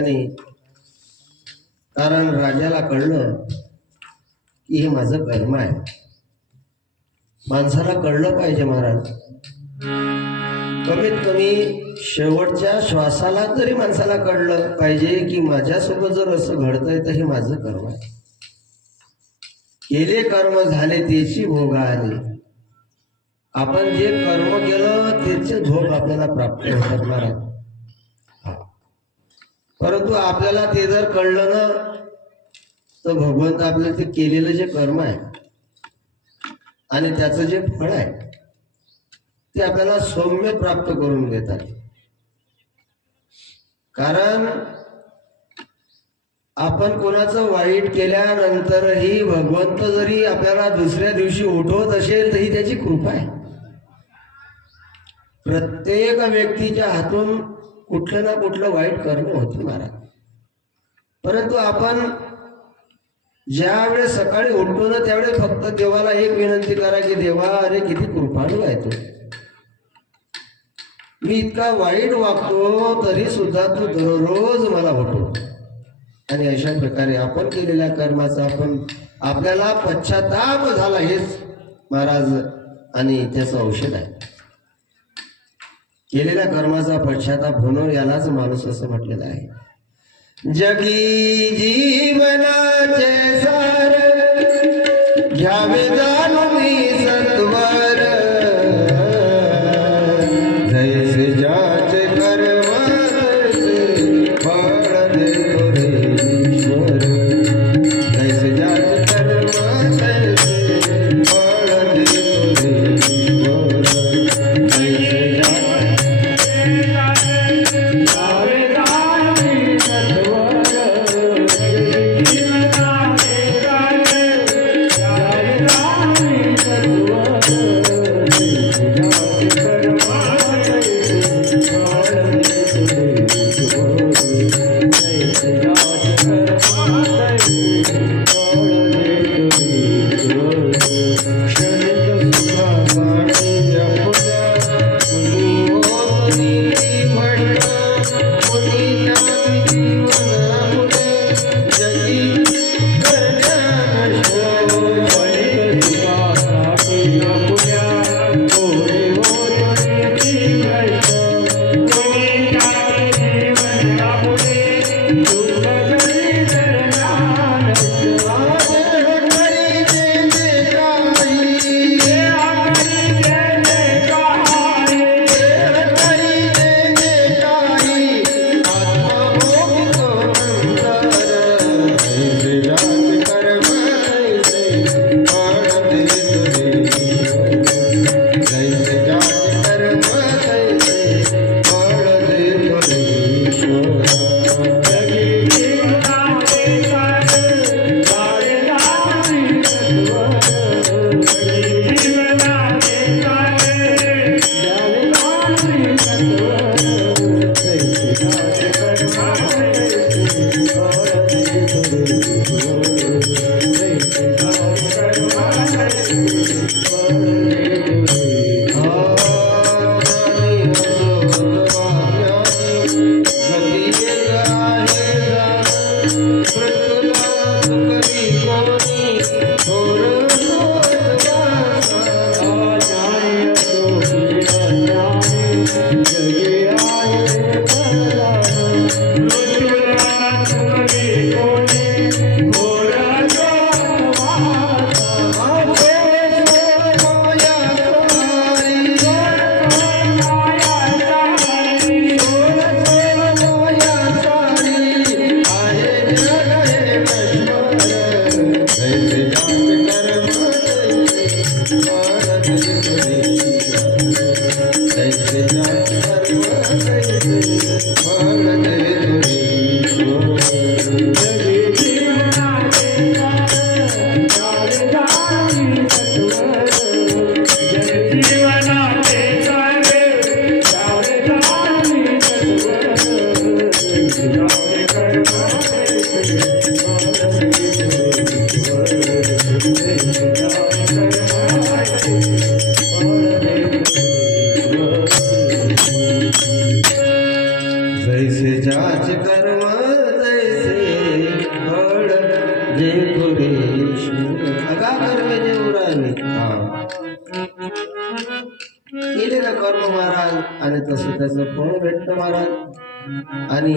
ठिकाणी, कारण राजाला कळलं की हे माझं कर्म आहे. माणसाला कळलं पाहिजे महाराज, कमीत कमी शेवटच्या श्वासाला तरी माणसाला कळलं पाहिजे की माझ्यासोबत जर असं घडतंय तर हे माझं कर्म आहे. केले कर्म झाले त्याची भोग आले. आपण जे कर्म केलं त्याचे भोग आपल्याला प्राप्त होतात महाराज. परंतु आपल्याला ते जर कळलं ना तर भगवंत आपल्याला ते केलेलं जे कर्म आहे आणि त्याचं जे फळ आहे ते आपल्याला सौम्य प्राप्त करून देतात. कारण आपण कोणाचं वाईट केल्यानंतरही भगवंत जरी आपल्याला दुसऱ्या दिवशी उठवत असेल तरी त्याची कृपा आहे. प्रत्येक व्यक्तीच्या हातून कुठलं ना कुठलं वाईट कर्म होतं महाराज. परंतु आपण ज्या वेळेस सकाळी उठतो ना त्यावेळेस फक्त देवाला एक विनंती करा की देवा, अरे किती कृपाळू आहे तू, मी इतका वाईट वागतो तरी सुद्धा तू दररोज मला उठव. आणि अशा प्रकारे आपण केलेल्या कर्माचा आपल्याला पश्चाताप झाला हेच महाराज आणि त्याचं औषध आहे. केलेल्या कर्माचा पश्चाताप होणं यालाच माणूस असं म्हटलेलं आहे. जगी जीवनाचे सार घ्यावे जाणून सत्वर, जैसे ज्याचे कर्म तैसे फळ देतो रे ईश्वर. जैसे ज्याचे कर्म तैसे फळ देतो रे ईश्वर. जैसे तसं त्याचं फळ भेटतं महाराज. आणि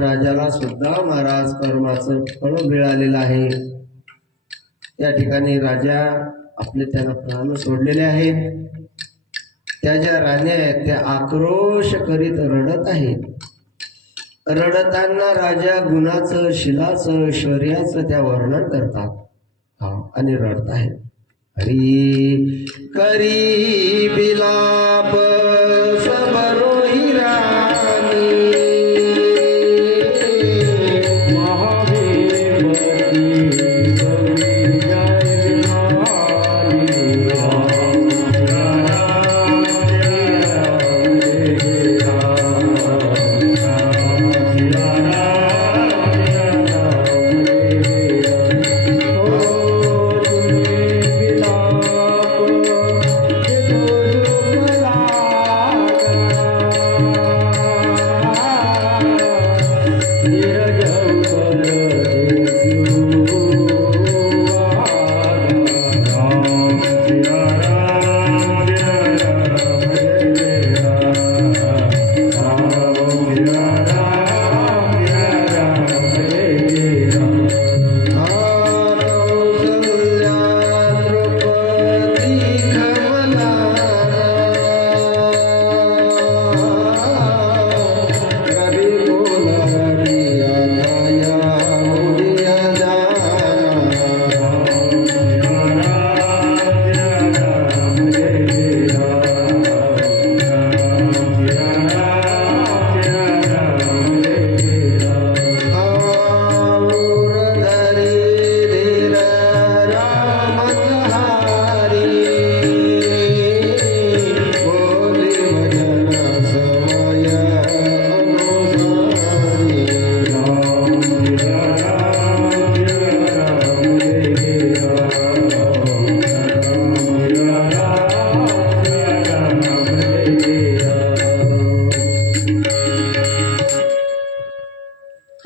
राजाला सुद्धा महाराज कर्माचं फळ मिळालेलं आहे. त्या ठिकाणी राजा आपले त्याला प्राण सोडलेले आहेत. त्या ज्या राण्या आहेत त्या आक्रोश करीत रडत आहेत. रडताना राजा गुणाचं, शिलाचं, शौर्याचं त्या वर्णन करतात आणि रडत आहेत. हरी करी बिलाप सबरोही राणी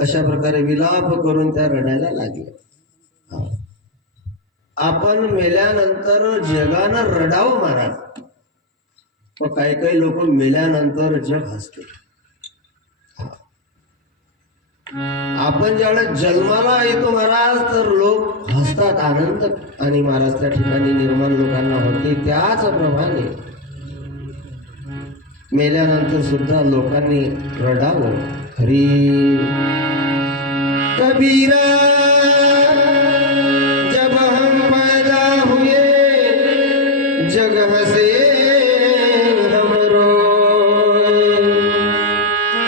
अशा प्रकारे विलाप करून त्या रडायला लागल्या. आपण मेल्यानंतर जगानं रडावं महाराज, पण काही काही लोक मेल्यानंतर जग हसते. आपण ज्यावेळेस जन्माला येतो महाराज तर लोक हसतात, आनंद आणि महाराज त्या ठिकाणी निर्माण लोकांना होते. त्याचप्रमाणे मेल्यानंतर सुद्धा लोकांनी रडावं. हरी कबीरा जब हम पैदा हुए जग हसे हम रोए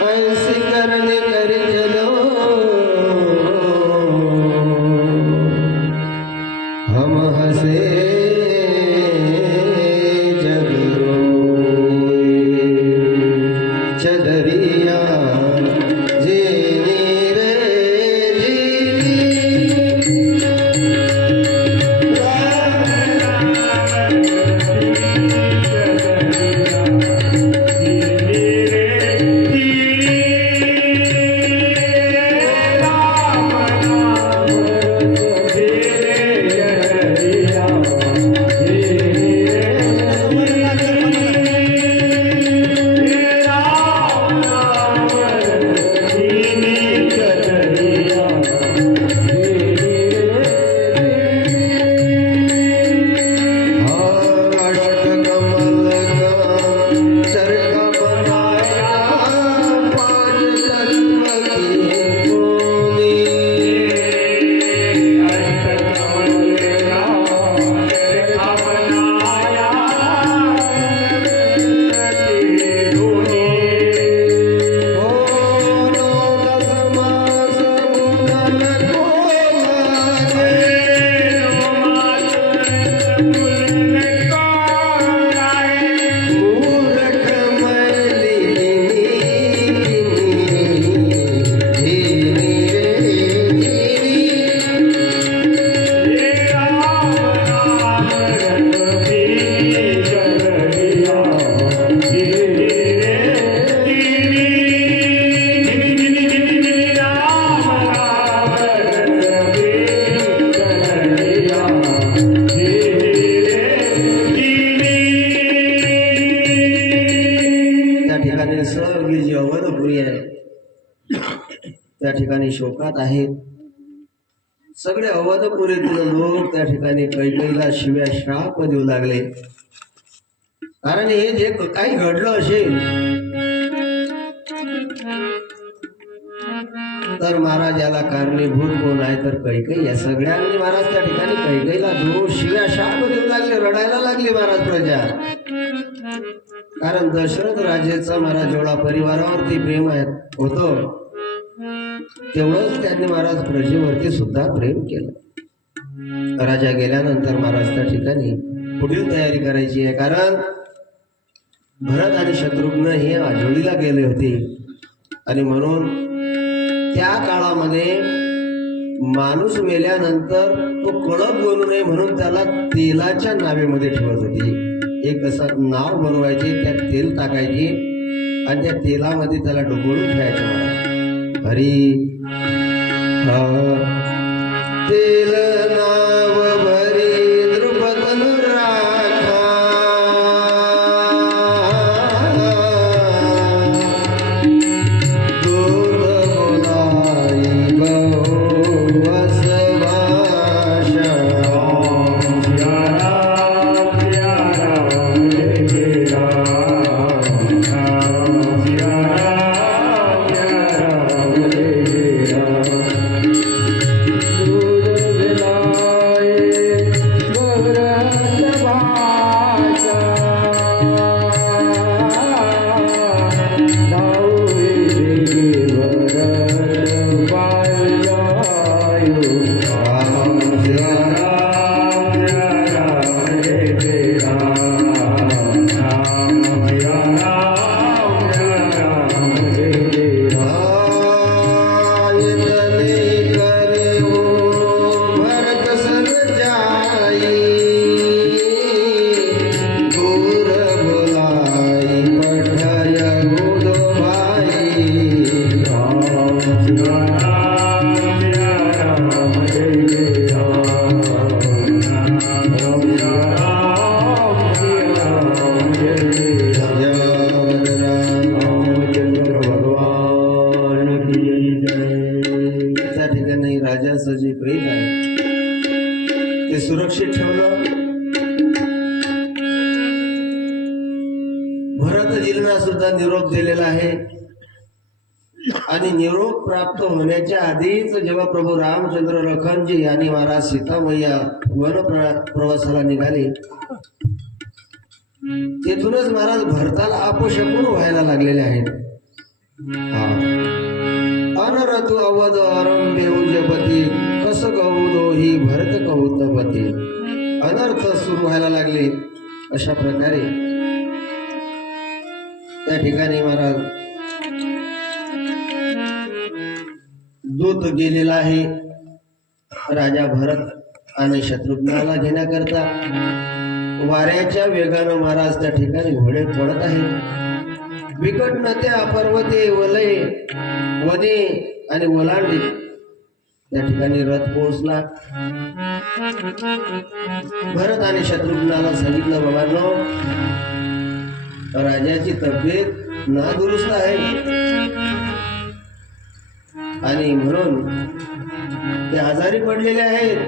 ऐसे करने कर चलो हम हसे जग रोए चदरिया जीनी रे जी ठिकाणी शोकात आहेत. सगळे अवधपुरीतील लोक त्या ठिकाणी कैकेयीला शिव्या शाप देऊ लागले. कारण हे जे काही घडलं असेल तर महाराज याला कारणीभूत कोण आहे तर कैकेयी. या सगळ्यांनी महाराज त्या ठिकाणी कैकेयीला दूर शिव्या शाप देऊ लागले, रडायला लागली महाराज प्रजा. कारण दशरथ राजेचा महाराज जेवढा परिवारावरती प्रेम होतं तेवढंच त्यांनी महाराज प्रजेवरती सुद्धा प्रेम केलं. राजा गेल्यानंतर महाराज त्या ठिकाणी पुढील तयारी करायची आहे. कारण भरत आणि शत्रुघ्न हे आजोळीला गेले होते आणि म्हणून त्या काळामध्ये माणूस मेल्यानंतर तो कळप बनू नये म्हणून त्याला तेलाच्या नावेमध्ये ठेवत होती. एक असं नाव बनवायचे, त्यात तेल टाकायचे आणि त्या तेलामध्ये त्याला डुबळून ठेवायचं. हरी तेल नाव भरी द्रुपद राखा, दूध बोलाई बहु वसवाशा. राजाचं जे प्रेम आहे ते सुरक्षित ठेवलं. भरतजींना सुद्धा निरोप दिलेला आहे आणि निरोप प्राप्त होण्याच्या आधीच जेव्हा प्रभू रामचंद्र लखनजी आणि महाराज सीतामय्या वन प्रवासाला निघाले तेथूनच महाराज भरताला अपशकुन व्हायला लागलेले आहेत. अनरतु अवध अरंभे उजपती कस गौलो ही भरत कौतपती. अनर्थ सुरू व्हायला लागले. अशा प्रकारे त्या ठिकाणी महाराज दूत गेलेला आहे राजा भरत आणि शत्रुघ्नाला घेण्याकरता. वाऱ्याच्या वेगानं महाराज त्या ठिकाणी घोडे पडत आहेत. बिकट नद्या पर्वते वलय वने आणि ओलांडी त्या ठिकाणी रथ पोहोचला. भरत आणि शत्रुघ्नाला सांगितलं, बाबांनो राजाची तब्येत नादुरुस्त आहे आणि म्हणून ते आजारी पडलेले आहेत.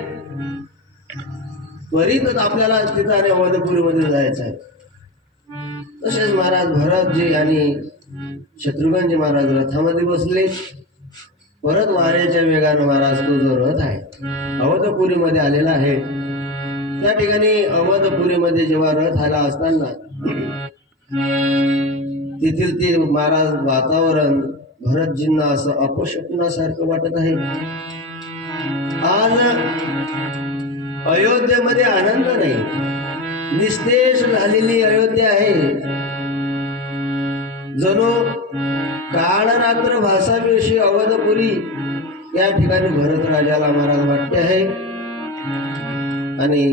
त्वरितच आपल्याला तिथं आणि अवधपुरीमध्ये जायचं आहे. तसेच महाराज भरतजी आणि शत्रुघ्नजी महाराज रथामध्ये बसले. परत वाऱ्याच्या वेगानं महाराज तो जो रथ आहे अवधपुरीमध्ये आलेला आहे. त्या ठिकाणी अवधपुरीमध्ये जेव्हा रथ आला असताना तेथील ते महाराज वातावरण भरतजींना असं अपशकुनासारखं वाटत आहे. आज अयोध्येमध्ये आनंद नाही, निस्तेज झालेली अयोध्या आहे. जणू काळ रात्र भासाविषयी अवधपुरी या ठिकाणी भरत राजाला महाराज वाटते आहे. आणि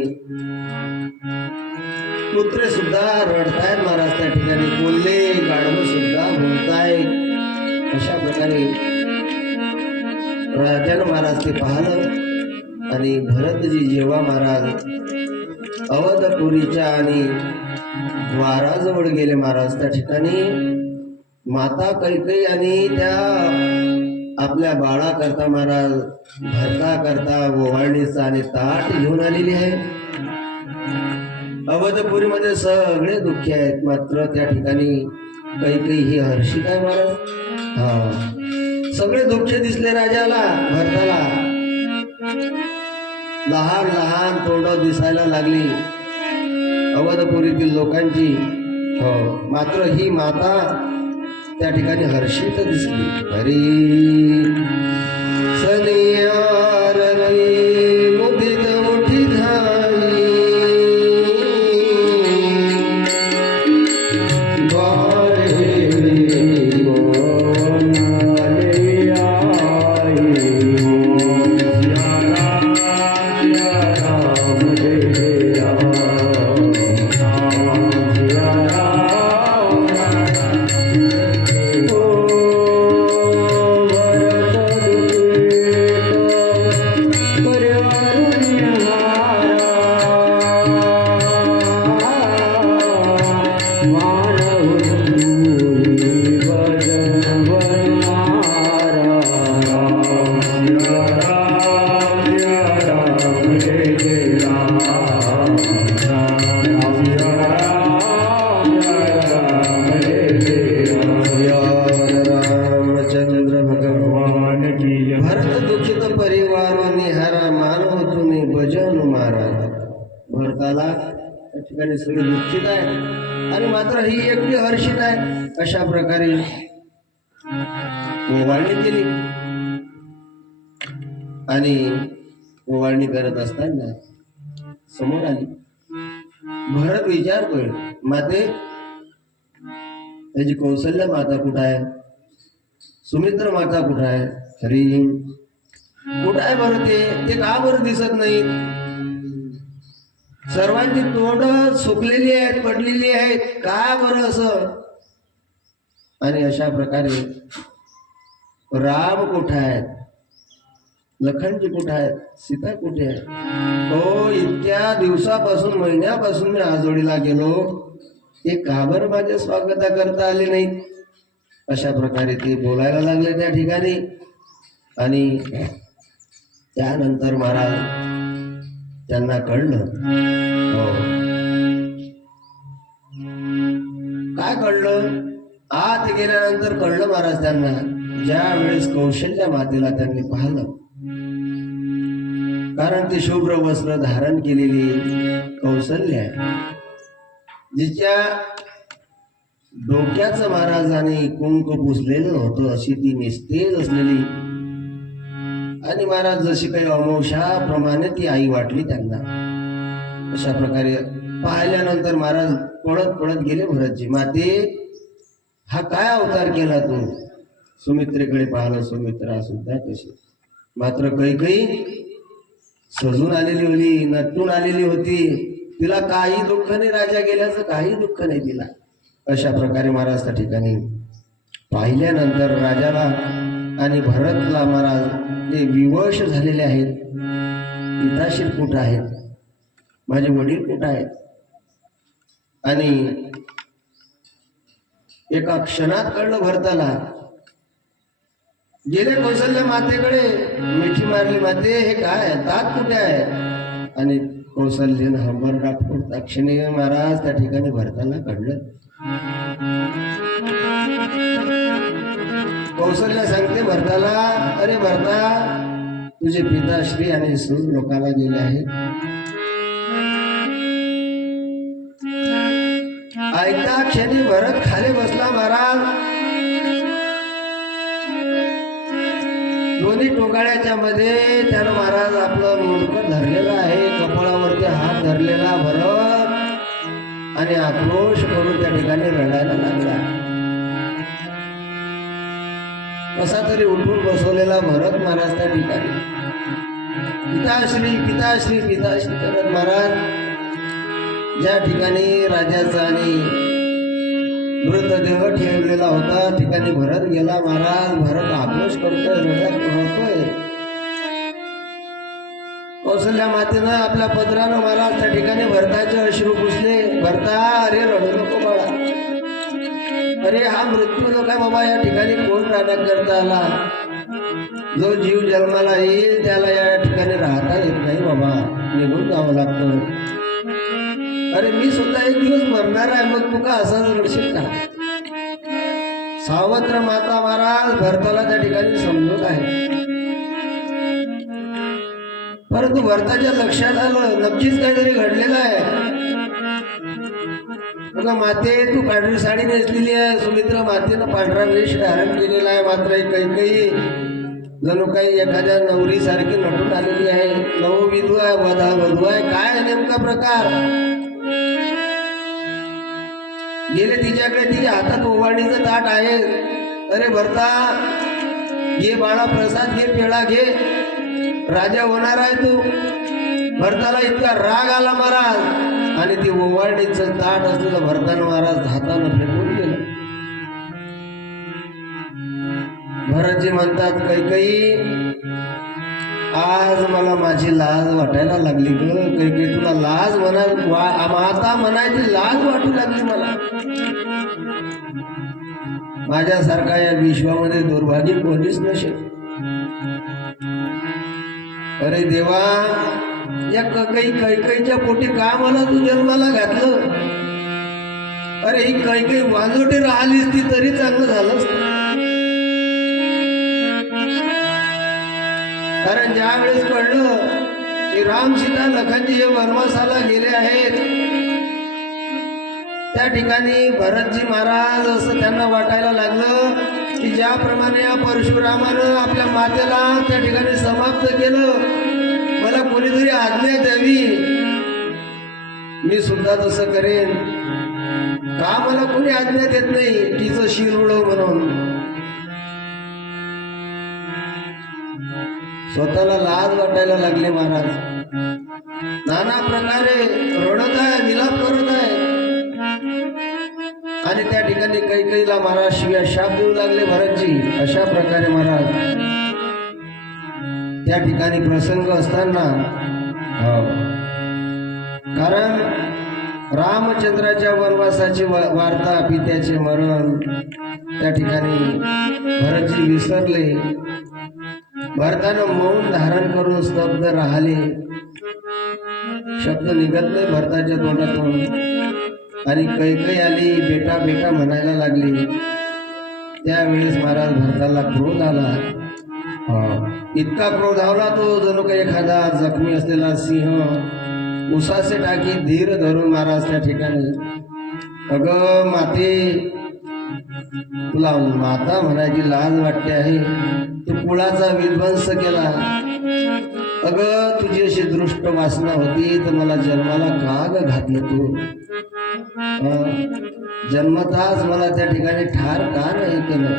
पुत्र सुद्धा रडतायत महाराज त्या ठिकाणी. कोल्हे गाढव सुद्धा बोलतायत. अशा प्रकारे राजानं महाराज ते पाहलं आणि भरतजी जेव्हा महाराज अवधपुरीच्या आणि द्वाराजवळ गेले महाराज त्या ठिकाणी माता कैकेयी आणि त्या आपल्या बाळाकरता महाराज भरताकरता ओवाळणीचा आणि ताट घेऊन आलेली आहे. अवधपुरीमध्ये सगळे दुःखी आहेत, मात्र त्या ठिकाणी काही ही हर्षित आहे महाराज. हा, सगळे दुःख दिसले राजाला, भरताला. लहान लहान तोंड दिसायला लागली अवधपुरीतील लोकांची. हो, मात्र ही माता त्या ठिकाणी हर्षित दिसली. हरी सनियार रे मुदित मुठी धाई द्वारे बोलाले आई सिया राम जय राम सिया राम रामचंद्र भगवान की जय। भरत दुखित परिवार निहारा मानव तुम्ही भजन महाराज. भरताला त्या ठिकाणी सगळे दुःखित आहे आणि मात्र ही एकटी हर्षित आहे. अशा प्रकारे ओवाळणी केली आणि ओवाळणी करत असताना समोर आली. भरत विचारतोय, माते त्याची कौशल्य माता कुठं आहे, सुमित्र माता कुठं आहे. हरी कुठं आहे बरं ते का बरं दिसत नाही. सर्वांची तोंड सुकलेली आहेत, पडलेली आहेत, का बरं असं. आणि अशा प्रकारे राम कुठं आहेत, लखनजी कुठं आहेत, सीता कुठे आहे. हो, इतक्या दिवसापासून महिन्यापासून मी आजोडीला गेलो, ते का बरं माझ्या स्वागता करता आले नाहीत. अशा प्रकारे ते बोलायला लागले त्या ठिकाणी. आणि त्यानंतर महाराज त्यांना कळलं. हो, काय कळलं, आत गेल्यानंतर कळलं महाराज त्यांना. ज्या वेळेस कौशल्य मातेला त्यांनी पाहिलं, कारण ती शुभ्र वस्त्र धारण केलेली कौशल्य आहे, जिच्या डोक्याचं महाराजांनी कुंक पुसलेलं होतं, अशी ती निस्तेज असलेली. आणि महाराज जशी काही अमोशाप्रमाणे ती आई वाटली त्यांना. अशा प्रकारे पाहिल्यानंतर महाराज पळत पळत गेले. भरतजी, माते हा काय अवतार केला तू. सुमित्रेकडे पाहिलं, सुमित्रा सुद्धा तशी. मात्र काही सजून आलेली होती, नटून आलेली होती. तिला काही दुःख नाही, राजा गेल्याचं काही दुःख नाही तिला. अशा प्रकारे महाराज त्या ठिकाणी पाहिल्यानंतर राजाला आणि भरतला महाराज ते विवश झालेले आहेत. पिताश्री कुठं आहेत, माझे वडील कुठं आहेत. आणि एका क्षणात कळलं भरताला. गेले कौशल्य मातेकडे, मिठी मारली, माते हे काय, तात कुठे आहे. आणि कौशल्यन हंबरडा फोडता क्षणी महाराज त्या ठिकाणी भरताला कळलं. कौशल्य सांगते भरताला, अरे भरता, तुझे पिताश्री आणि सूर लोकाला गेले आहेत. ऐकता क्षणी भरत खाली बसला महाराज. दोन्ही टोकाळ्याच्या मध्ये त्यानं महाराज आपलं मुंडकं धरलेलं आहे, कपाळावरती हात धरलेला भरत, आणि आक्रोश करून त्या ठिकाणी रडायला लागला. कसा तरी उठून बसवलेला भरत महाराज त्या ठिकाणी पिताश्री पिताश्री पिताश्री करत महाराज ज्या ठिकाणी राजाचा आणि मृतदेह ठेवलेला होता ठिकाणी भरत गेला. महाराज भरत आक्रोश करतोय, रडतोय. कौशल्या मातेनं आपल्या पत्रानं महाराज त्या ठिकाणी भरताचे अश्रू पुसले. भरता, अरे रडू नको बाळा, अरे हा मृत्यू नको आहे बाबा, या ठिकाणी कोण राजा करता आला. जो जीव जन्माला येईल त्याला या ठिकाणी राहता येत नाही बाबा, निघून जावं लागतं. अरे मी सुद्धा एक दिवस मरणार आहे, मग तू का असाच रडशील का? सावत्र माता महाराज भरताला त्या ठिकाणी समजत आहे, परंतु भरताच्या लक्षात आलं नक्कीच काहीतरी घडलेलं आहे. बघा माते, तू पांढरी साडी नेसलेली आहे, सुमित्रा मातेनं पांढरा वेश धारण केलेला आहे, मात्र काही जणू काही एखाद्या नवरीसारखी नटून आलेली आहे. नवविधू आहे, वधू आहे, काय नेमका प्रकार? गेले तिच्याकडे, तिच्या हातात ओवाळणीचं ताट आहे. अरे भरता, घे बाळा प्रसाद, घे पेढा घे, राजा होणार आहे तू. भरताला इतका राग आला महाराज, आणि ती ओवाळणीचं ताट असलेलं भरतानं महाराज हातानं फेकून गेलं. भरतजी म्हणतात, कैकेयी आज मला माझी लाज वाटायला लागली ग. कैकेयी तुला लाज माता म्हणायची लाज वाटू लागली मला. माझ्यासारखा या विश्वामध्ये दुर्भाग्य कोणीच नसेल. अरे देवा, या कैकेयीच्या पोटी का मला तू जन्माला घातलं? अरे ही कैकेयी वांजोटी राहिलीस ती तरी चांगलं झालं असतं. कारण ज्या वेळेस कळलं की राम सीता लखनजी हे वनवासाला गेले आहेत, त्या ठिकाणी भरतजी महाराज असं त्यांना वाटायला लागलं की ज्याप्रमाणे या परशुरामानं आपल्या मातेला त्या ठिकाणी समाप्त केलं, मला कोणीतरी आज्ञा द्यावी, मी सुद्धा तसं करेन. का मला कोणी आज्ञा देत नाही तिचं शिर उडव म्हणून? स्वतःला लाज वाटायला लागले महाराज. नाना प्रकारे रडत आहे, विलाप करत आहे, आणि त्या ठिकाणी कैकेयीला महाराज शिव्या शाप देऊ लागले भरतजी. अशा प्रकारे महाराज त्या ठिकाणी प्रसंग असताना, कारण रामचंद्राच्या वनवासाची वार्ता, पित्याचे मरण, त्या ठिकाणी भरतजी विसरले. भरतानं मौन धारण करून स्तब्ध राहिले. शब्द निघत नाही भरताच्या तोंडातून. आणि कैकेयी आली, बेटा बेटा म्हणायला लागली. त्यावेळेस महाराज भरताला क्रोध आला. इतका क्रोध आला तो जणू काही एखादा जखमी असलेला सिंह उसासे टाकी धीर धरून महाराज त्या ठिकाणी, अगं माते, तुला माता म्हणायची लाज वाटते आहे, तू कुळाचा विध्वंस केला. अगं तुझी अशी दृष्ट वासना होती तर मला जन्माला का ग घातलं तू? जन्मताच मला त्या ठिकाणी ठार का नाही केलं?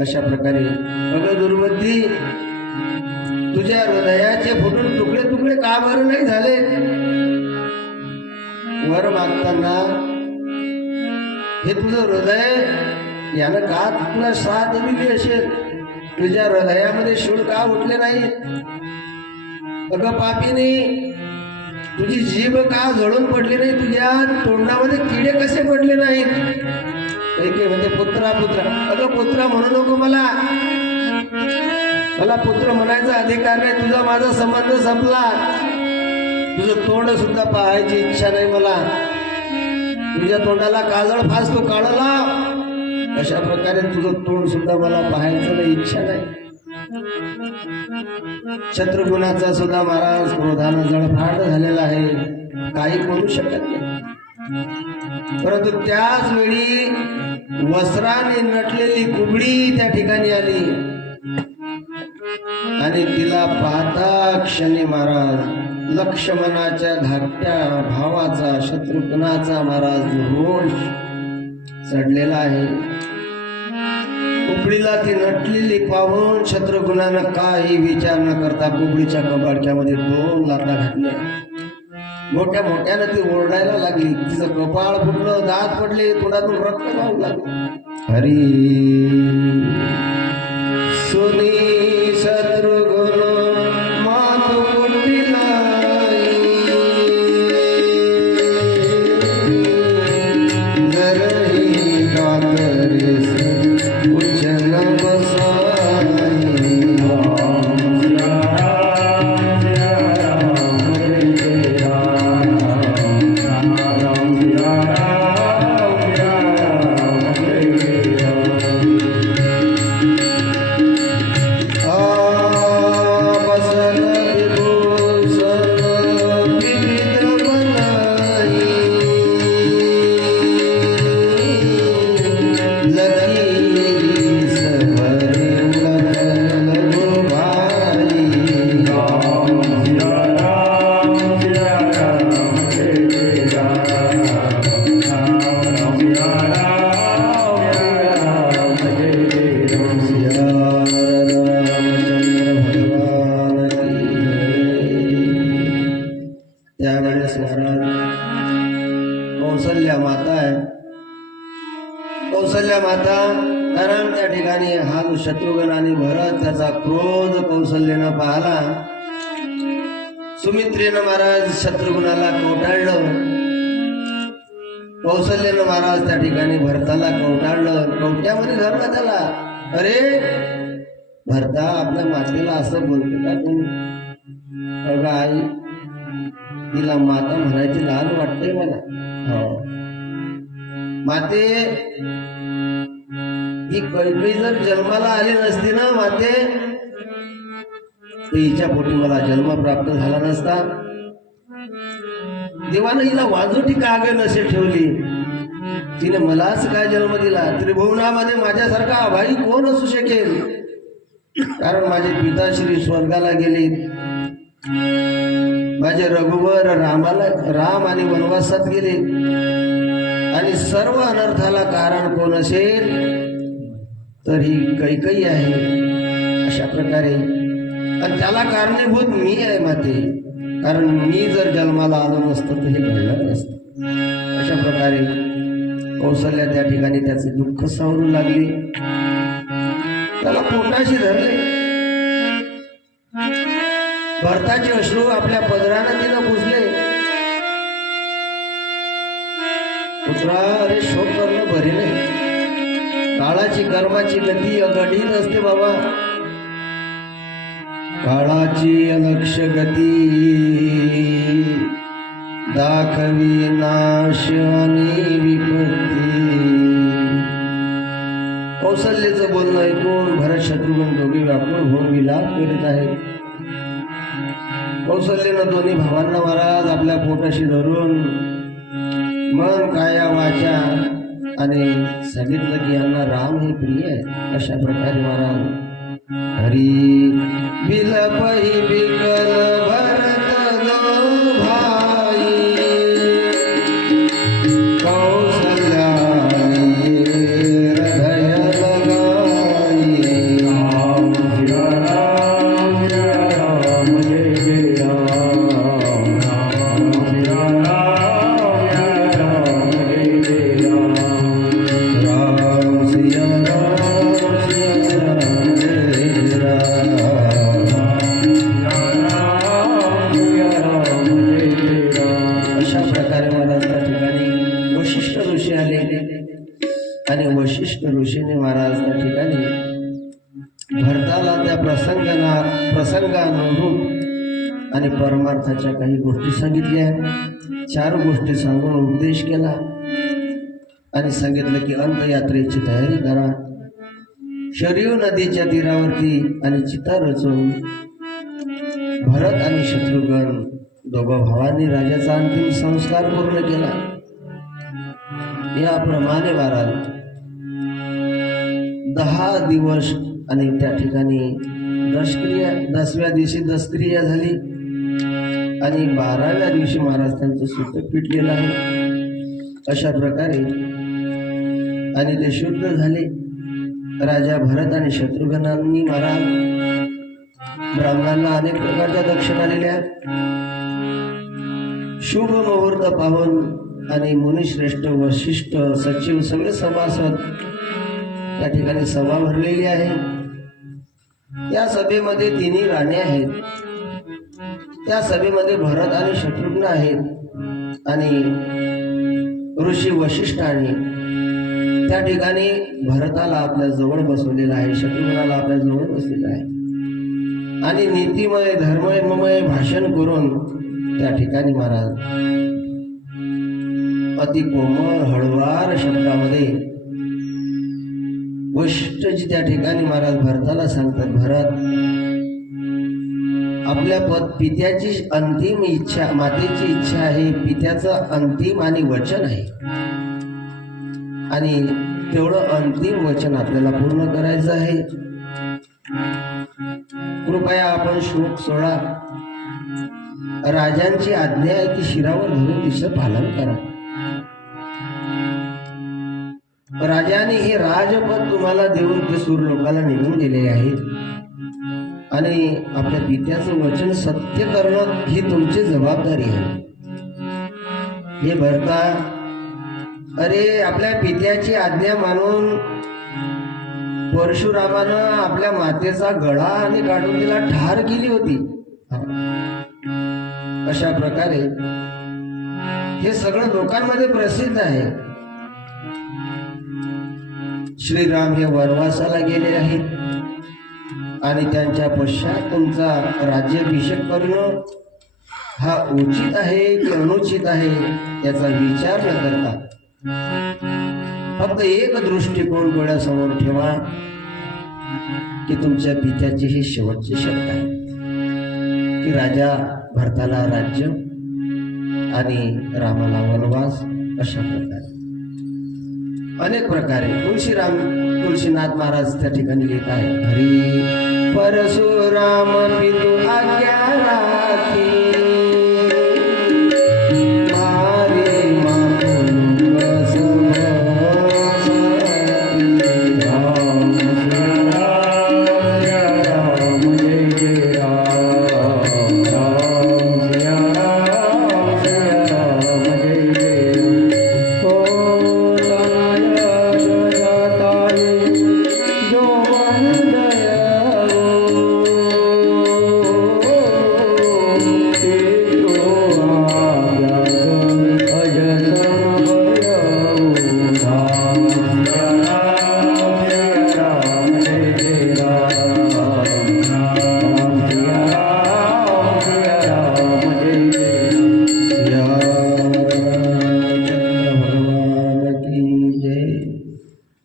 अशा प्रकारे अगं दुर्बुद्धी, तुझ्या हृदयाचे फुटून तुकडे तुकडे का बरं नाही झाले? वर मागताना हे तुझं हृदय यानं का तुला साथ दिली असेल? तुझ्या हृदयामध्ये शूळ का उठले नाही? अगं पापीने, तुझी जीभ का जळून पडली नाही? तुझ्या तोंडामध्ये किडे कसे पडले नाहीत? कैकेयी म्हणजे पुत्रा पुत्रा. अगं पुत्रा म्हणू नको मला पुत्र म्हणायचा अधिकार नाही. तुझा माझा संबंध संपला. तुझं तोंड सुद्धा पाहायची इच्छा नाही मला. तुझ्या तोंडाला काजळ फास, तो काळं लाव. अशा प्रकारे तुझं तोंड सुद्धा मला पाहायचं नाही, इच्छा नाही. शत्रुघ्नाचा सुद्धा महाराज क्रोधानं जळफाट झालेला आहे, काही करू शकत नाही. परंतु त्याच वेळी वस्त्राने नटलेली कुबडी त्या ठिकाणी आली आणि तिला पाहता क्षणी महाराज लक्ष्मणाच्या धाकट्या भावाचा, शत्रुघ्नाचा महाराज रोष चढलेला आहे. कुबडीला ती नटलेली पाहून शत्रुघ्नानं काही विचार न करता कुबडीच्या कपाडक्यामध्ये 2 लाथा घातल्या. मोठ्या मोठ्यानं ती ओरडायला लागली. तिचं कपाळ फुटलं, दात पडले, तोंडातून रक्त वाहू लागलं. हरी सुनी शत्रुघ्न मात कुंडीला जरही कातरीस उचल बसाई. कौसल्या माता आहे. कौसल्या माता, कारण त्या ठिकाणी हा जो शत्रुघ्न आणि भरत त्याचा क्रोध कौसल्यानं पाहला. सुमित्रेनं महाराज शत्रुघ्नाला कवटाळलं. कौसल्यानं महाराज त्या ठिकाणी भरताला कवटाळलं, कवट्यामध्ये धरलं त्याला. अरे भरता, आपल्या मातेला असं बोलते का तुम्ही? अगं आई, तिला माता म्हणायची लाज वाटते मला. हो माते, ही कैकेयी जर जन्माला आली नसती ना माते, तर हिच्या पोटी मला जन्म प्राप्त झाला नसता. देवानं हिला वाजोटी कागे नसे ठेवली, तिने मलाच काय जन्म दिला. त्रिभुवनामध्ये माझ्यासारखा भाई कोण असू शकेल? कारण माझे पिताश्री स्वर्गाला गेले, माझे रघुवर राम आणि वनवासात गेले, आणि सर्व अनर्थाला कारण कोण असेल तर ही कैकेयी आहे. अशा प्रकारे, आणि त्याला कारणीभूत मी आहे माते, कारण मी जर जन्माला आलो नसतो तर हे घडलं नसतं. अशा प्रकारे कौसल्या त्या ठिकाणी त्याचे दुःख सावरू लागली, त्याला पोटाशी धरले. भरताचे अश्रू आपल्या पदरानं तिनं पुसले. पुत्रा, अरे शोक करणं बरे नाही. काळाची कर्माची गती अगढीत असते बाबा. काळाची अलक्ष गती दाखवी नाश आणि विपत्ती. कौसल्याचं बोलणं ऐकून भरत शत्रुघ्न दोघे व्याकुळ होऊन विलाप करीत आहेत. कौसल्यानं दोन्ही भावांना महाराज आपल्या पोटाशी धरून मन काया वाचा आणि सांगितलं की यांना राम हे प्रिय आहे. अशा प्रकारे महाराज हरी बिलपही बिकल भरत दो भाई, कौसल्या हृदय लगाई. राम सिया राम जय जय राम. राम सिया राम जय जय राम. राम सिया राम जय राम. अशा प्रकारे महाराज त्या ठिकाणी वशिष्ठ ऋषी आले, आणि वशिष्ठ ऋषीने महाराज त्या ठिकाणी भरताला त्या प्रसंगानुरूप आणि परमार्थाच्या काही गोष्टी सांगितल्या. 4 गोष्टी सांगून उपदेश केला आणि सांगितलं की अंतयात्रेची तयारी करा. शरयू नदीच्या तीरावरती आणि चिता रचून भरत आणि शत्रुघ्न दोघा भावांनी राजाचा अंतिम संस्कार पूर्ण केला. याप्रमाणे महाराज 10 दिवस आणि त्या ठिकाणी 10व्या दिवशी दशक्रिया झाली, आणि 12व्या दिवशी महाराज त्यांचं सूतक पिटलेलं आहे. अशा प्रकारे आणि ते शुद्ध झाले. राजा भरत आणि शत्रुघ्नांनी महाराज ब्राह्मणांना अनेक प्रकारच्या दक्षिणा दिल्या. शुभ मुहूर्त पाहून आणि मुनिश्रेष्ठ वशिष्ठ सचिव सगळे सभासद त्या ठिकाणी सभा भरलेली आहे. या सभेमध्ये 3 राणे आहेत. त्या सभेमध्ये भरत आणि शत्रुघ्न आहेत, आणि ऋषी वशिष्ठ आणि त्या ठिकाणी भरताला आपल्या जवळ बसवलेला आहे, शत्रुघ्नाला आपल्या जवळ बसलेला आहे, आणि नीतिमय धर्ममय भाषण करून त्या ठिकाणी महाराज अति कोमल हळवार शब्दामध्ये वशिष्ठजी त्या ठिकाणी महाराज भरताला सांगतात, भरत, आपल्या पित्याची अंतिम इच्छा, मातेची इच्छा आहे, पित्याचं अंतिम आणि वचन आहे, आणि तेवढं अंतिम वचन आपल्याला पूर्ण करायचं आहे. कृपया आपण शोक सोडा. राजांची आज्ञा आहे ती शिरावर धरून तिचं पालन करा. राजाने हे राजपद तुम्हाला देऊन ते सूर लोकाला निघून दिले आहे, आणि आपल्या पित्याचं वचन सत्य करणं ही तुमची जबाबदारी आहे. हे भरता, अरे आपल्या पित्याची आज्ञा मानून परशुरामानं आपल्या मातेचा गळा आणि काढून तिला ठार केली होती. अशा प्रकारे हे सगळं लोकांमध्ये प्रसिद्ध आहे. श्रीराम हे वनवासाला गेले आहेत आणि त्यांच्या पश्चात तुमचा राज्याभिषेक करणं हा उचित आहे की अनुचित आहे याचा विचार न करता फक्त एक दृष्टिकोन डोळ्यासमोर ठेवा की तुमच्या पित्याचे हे शेवटचे शब्द आहे की राजा भरताला राज्य आणि रामाला वनवास. अशा प्रकारे अनेक प्रकारे तुळशीनाथ महाराज त्या ठिकाणी लिहित आहे. हरी परशुराम पितु आज्ञा राखी मारे मातुंग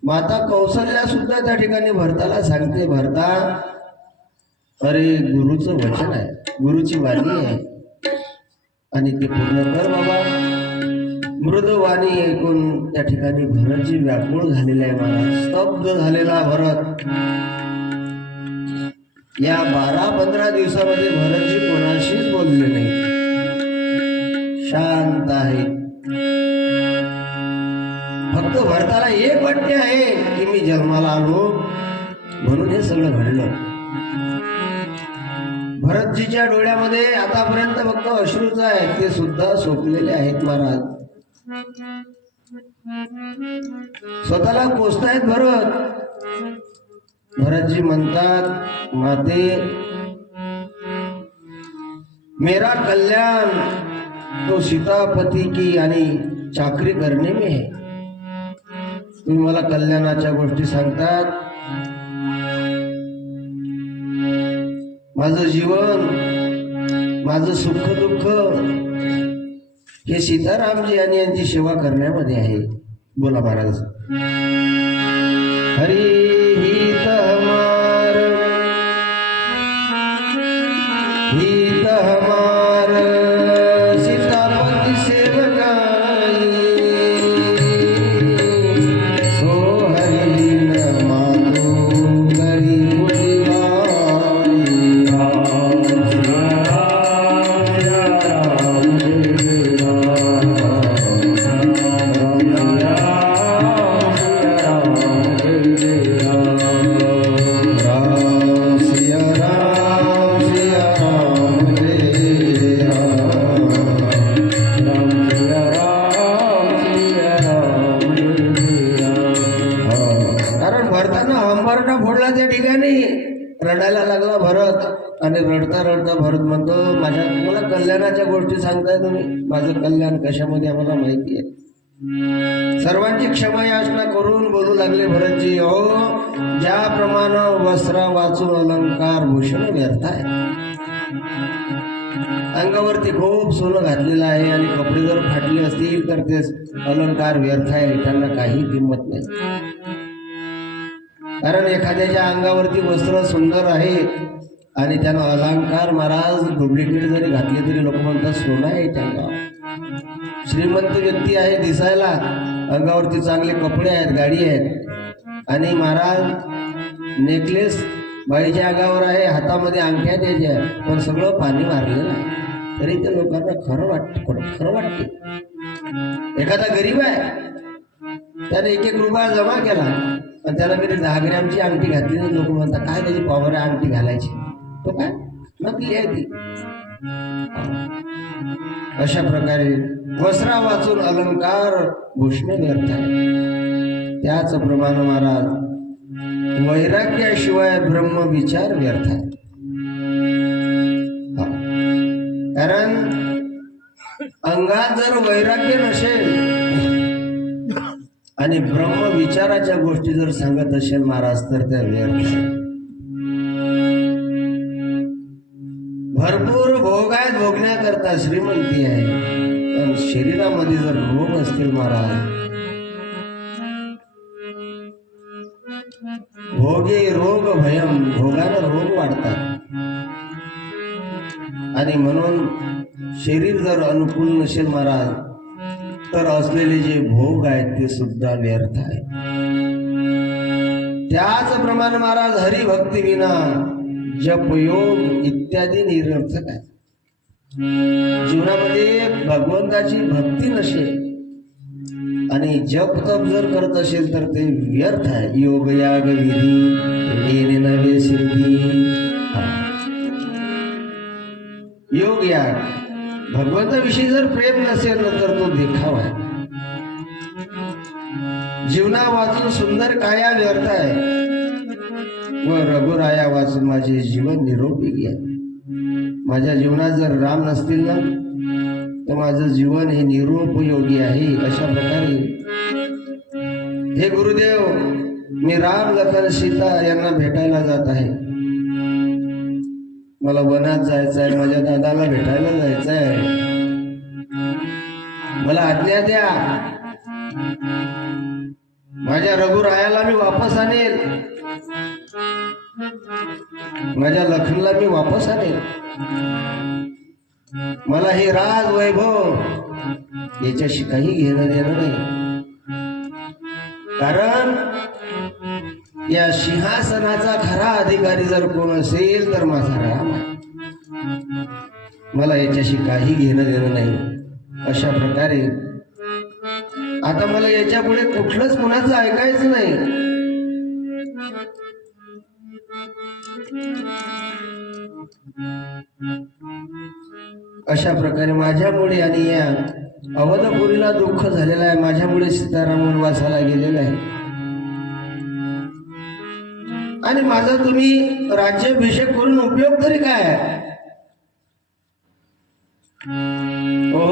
माता कौसल्या सुद्धा त्या ठिकाणी भरताला सांगते, भरता अरे गुरुचं वचन आहे, गुरुची वाणी आहे आणि ते पूर्ण कर बाबा. मृद वाणी ऐकून त्या ठिकाणी भरतजी व्याकुळ झालेला आहे. मला स्तब्ध झालेला भरत. या 12-15 दिवसामध्ये भरतजी कोणाशीच बोलले नाही, शांत आहे. फक्त भरताला एक वाटणे आहे की मी जन्माला आलो म्हणून हे सगळं घडलं. भरतजीच्या डोळ्यामध्ये आतापर्यंत फक्त अश्रूच आहेत, ते सुद्धा सोपलेले आहेत महाराज. स्वतःला कोसतायत भरत. भरतजी म्हणतात, माते मेरा कल्याण तो सीतापती की आणि चाकरी करणे में है. तुम्ही मला कल्याणाच्या गोष्टी सांगतात, माझं जीवन, माझं सुख दुःख हे सीतारामजी आणि यांची सेवा करण्यामध्ये आहे. बोला महाराज. हरी हित हमार, हित हमार सीतापति सेवकाई, सो हरि न मातु गरी मुनिवाई. राम सिया राम सिया राम जय राम, राम सिया राम जय राम, राम सिया राम जय राम, राम सिया राम जय राम. कारण भरताना अंबरटा फोडला त्या ठिकाणी, रडायला लागला भरत आणि रडता रडता भरत म्हणतो, माझ्या मला कल्याणाच्या गोष्टी सांगताय तुम्ही, माझं कल्याण कशामध्ये आम्हाला माहिती आहे. सर्वांची क्षमा याचना करून बोलू लागले भरतजी, हो ज्याप्रमाणे वस्त्रा वाचून अलंकार भूषण व्यर्थ आहे. अंगावरती खूप सोनं घातलेलं आहे आणि कपडे जर फाटले असतील तर ते अलंकार व्यर्थ आहे, त्यांना काही किंमत नाही. कारण एखाद्याच्या अंगावरती वस्त्र सुंदर आहे आणि त्यानं अलंकार महाराज डुप्लिकेट जरी घातले तरी लोक म्हणतात सोनं आहे त्यांना. श्रीमंत व्यक्ती आहे दिसायला, अंगावरती चांगले कपडे आहेत, गाडी आहेत आणि महाराज नेकलेस बाईच्या अंगावर आहे, हातामध्ये अंगठ्या द्यायच्या, पण सगळं पाणी मारलेलं आहे तरी ते लोकांना खरं वाटते. एखादा गरीब आहे, त्याने 1-1 रुपया जमा केला आणि त्याला कधी 10 ग्रॅमची अंगठी घातली, लोक म्हणतात काय त्याची पॉवर आहे अंगठी घालायची. तो काय नकली आहे ती. अशा प्रकारे वस्त्रा वाचून अलंकार भूषणे व्यर्थ आहे. त्याचप्रमाणे महाराज वैराग्याशिवाय ब्रह्म विचार व्यर्थ आहे. कारण अंगात जर वैराग्य नसेल आणि ब्रह्म विचाराच्या गोष्टी जर सांगत असेल महाराज तर त्या व्यर्थ आहे. भरपूर भोग आहेत, भोगण्याकरता श्रीमंती आहे, पण शरीरामध्ये जर रोग असतील महाराज, भोगे रोग भयम, भोगानं रोग वाढतात. आणि म्हणून शरीर जर अनुकूल नसेल महाराज तर असलेले जे भोग आहेत ते सुद्धा व्यर्थ आहेत. त्याचप्रमाणे महाराज हरिभक्ती विना जप योग इत्यादी निरर्थक आहे. जीवनामध्ये भगवंताची भक्ती नसेल आणि जप तप जर करत असेल तर ते व्यर्थ आहे. योग याग विधी नवे सिद्धी. योग याग भगवंताविषयी जर प्रेम नसेल ना तर तो देखावा आहे. जीवना वाचून सुंदर काया व्यर्थ आहे व रघुराया वाचून माझे जीवन निरोपयोगी आहे. माझ्या जीवनात जर राम नसतील ना तर माझं जीवन हे निरुपयोगी आहे. अशा प्रकारे हे गुरुदेव, मी राम लखन सीता यांना भेटायला जात आहे. मला वनात जायचं आहे, माझ्या दादाला भेटायला जायचं आहे, मला आज्ञा द्या. माझ्या रघुरायाला मी वापस आणेल, माझ्या लखनला मी वापस आणेल. मला हे राज वैभव याच्याशी काही घेणं देणं नाही. कारण या सिंहासनाचा खरा अधिकारी जर कोण असेल तर माझा राम आहे. मला याच्याशी काही घेणं देणं नाही. अशा प्रकारे आता मला याच्या पुढे कुठलंच कुणाचं ऐकायचं नाही. अशा प्रकारे माझ्यामुळे आणि या अवधपुरीला दुःख झालेलं आहे. माझ्यामुळे सीताराम वनवासाला गेलेला आहे आणि माझा तुम्ही राज्याभिषेक करून उपयोग तरी काय? ओ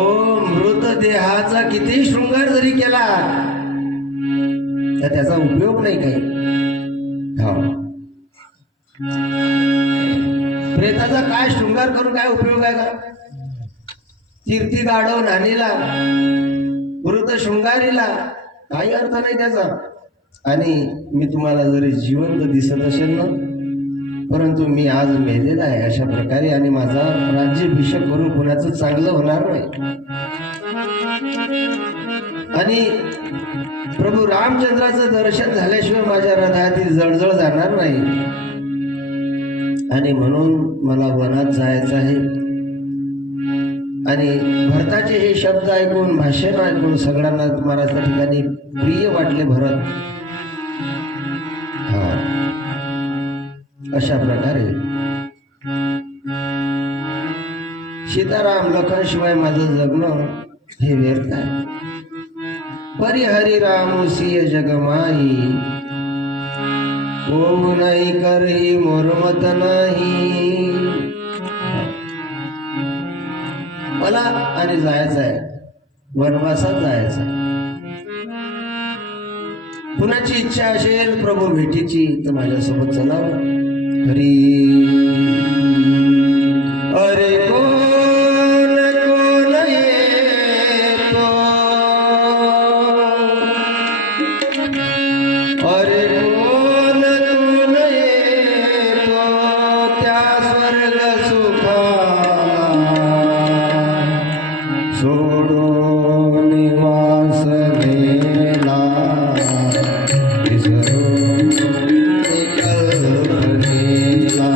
मृतदेहाचा किती शृंगार जरी केला तर त्याचा उपयोग नाही काही. प्रेताचा काय शृंगार करून काय उपयोग आहे का? कीर्ती गाढव नानीला, मृत शृंगारीला काही अर्थ नाही त्याचा. आणि मी तुम्हाला जरी जिवंत दिसत असेल ना परंतु मी आज मेलेला आहे. अशा प्रकारे आणि माझा राज्याभिषेक करून कोणाचं चांगलं होणार नाही. आणि प्रभू रामचंद्राचं दर्शन झाल्याशिवाय माझ्या हृदयातील जळजळ जाणार नाही. आणि म्हणून मला वनात जायचं आहे. आणि भरताचे हे शब्द ऐकून, भाषण ऐकून सगळ्यांना महाराज त्या ठिकाणी प्रिय वाटले भरत. अशा प्रकारे सीताराम लखन शिवाय माझं जगणं हे व्यर्थ आहे. परिहरी राम सिय जगमाई, ओ नाही करही मोरमत नाही. मला आणि जायचं आहे, वनवासात जायचं आहे. कुणाची इच्छा असेल प्रभू भेटीची तर माझ्यासोबत चलावं. हरी अरे कोण कोण येतो, अरे कोण कोण येतो त्या स्वर्ग सुखा सोडो निवास गेला. विसरो कल्पनेला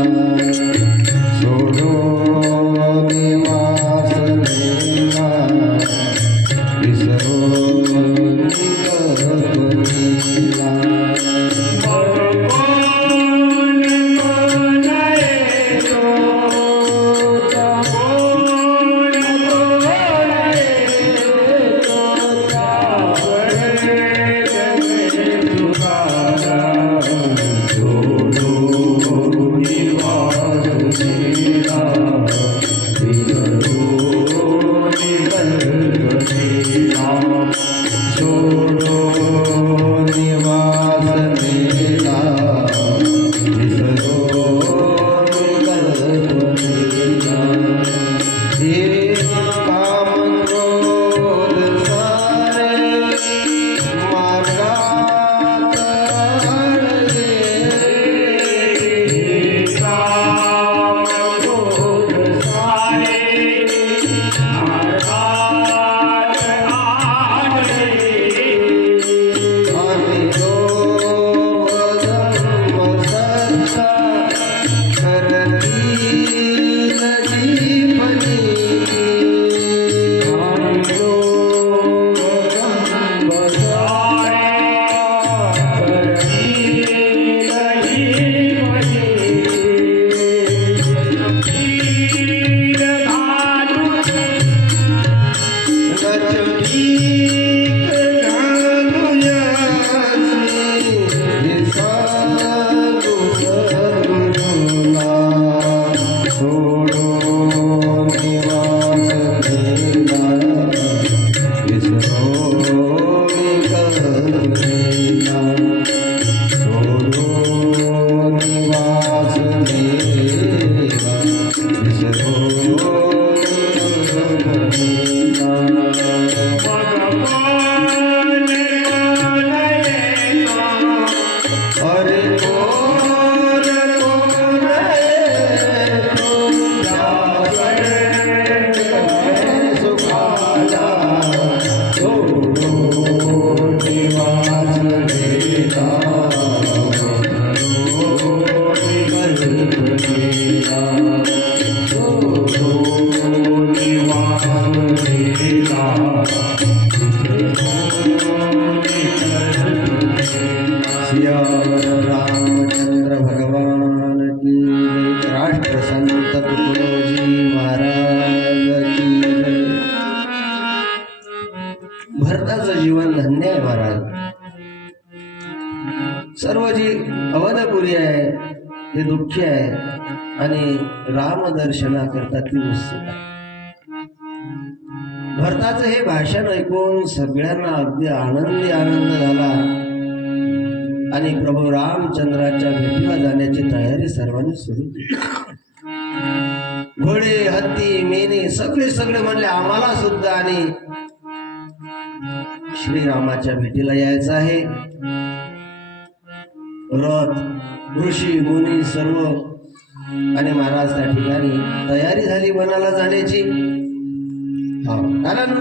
रामचंद्र भगवान की जय। राष्ट्र संत तुकडोजी महाराज की जय। भरताचं जीवन धन्य आहे महाराज. सर्व जी अवधपुरी आहे ते दुःखी आहे आणि रामदर्शना करता ती उत्सुक आहे. भरताचं हे भाषण ऐकून सगळ्यांना अगदी आनंद झाला आणि प्रभू रामचंद्राच्या भेटीला जाण्याची तयारी सर्वांनी सुरू केली. घोडे हत्ती मेने सगळे म्हणले आम्हाला सुद्धा आणि श्रीरामाच्या भेटीला यायचं आहे. रथ ऋषी मुनी सर्व आणि महाराज त्या ठिकाणी तयारी झाली वनाला जाण्याची. कारण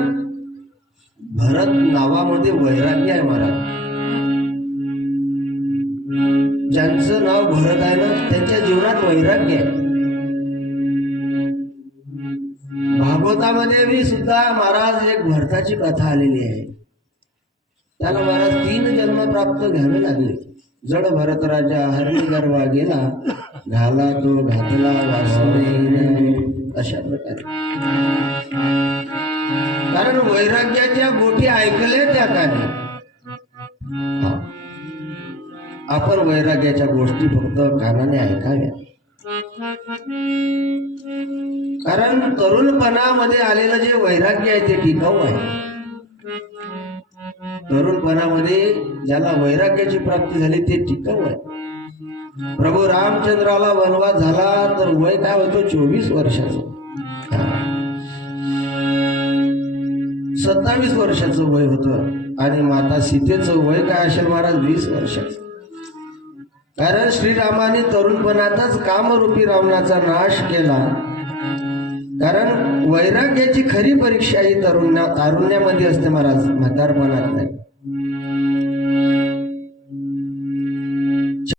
भरत नावामध्ये वैराग्य आहे महाराज. ज्यांचं नाव भरत आहे ना त्यांच्या जीवनात वैराग्य आहे. भागवतामध्ये भी सुद्धा महाराज एक भरताची कथा आलेली आहे. त्याला महाराज 3 जन्म प्राप्त घ्यावे लागले. जड भरत राजा हरणी गर्वा गेला, घाला तो घातला वासुदेव. अशा प्रकारे कारण वैराग्याच्या गोष्टी ऐकले त्या कानी. आपण वैराग्याच्या गोष्टी फक्त कानाने ऐकाव्या. कारण तरुणपणामध्ये आलेलं जे वैराग्य आहे ते टिकाऊ आहे. तरुणपणामध्ये ज्याला वैराग्याची प्राप्ती झाली ते टिकाऊ आहे. प्रभू रामचंद्राला वनवास झाला तर वय काय होतं 24 वर्षाचं. 27 वर्षाचं वय होतं आणि माता सीतेचं वय काय असेल महाराज 20 वर्षाचं. कारण श्रीरामाने तरुणपणातच कामरूपी रावणाचा नाश केला. कारण वैराग्याची खरी परीक्षा ही तारुण्यामध्ये असते महाराज, म्हातारपणात नाही.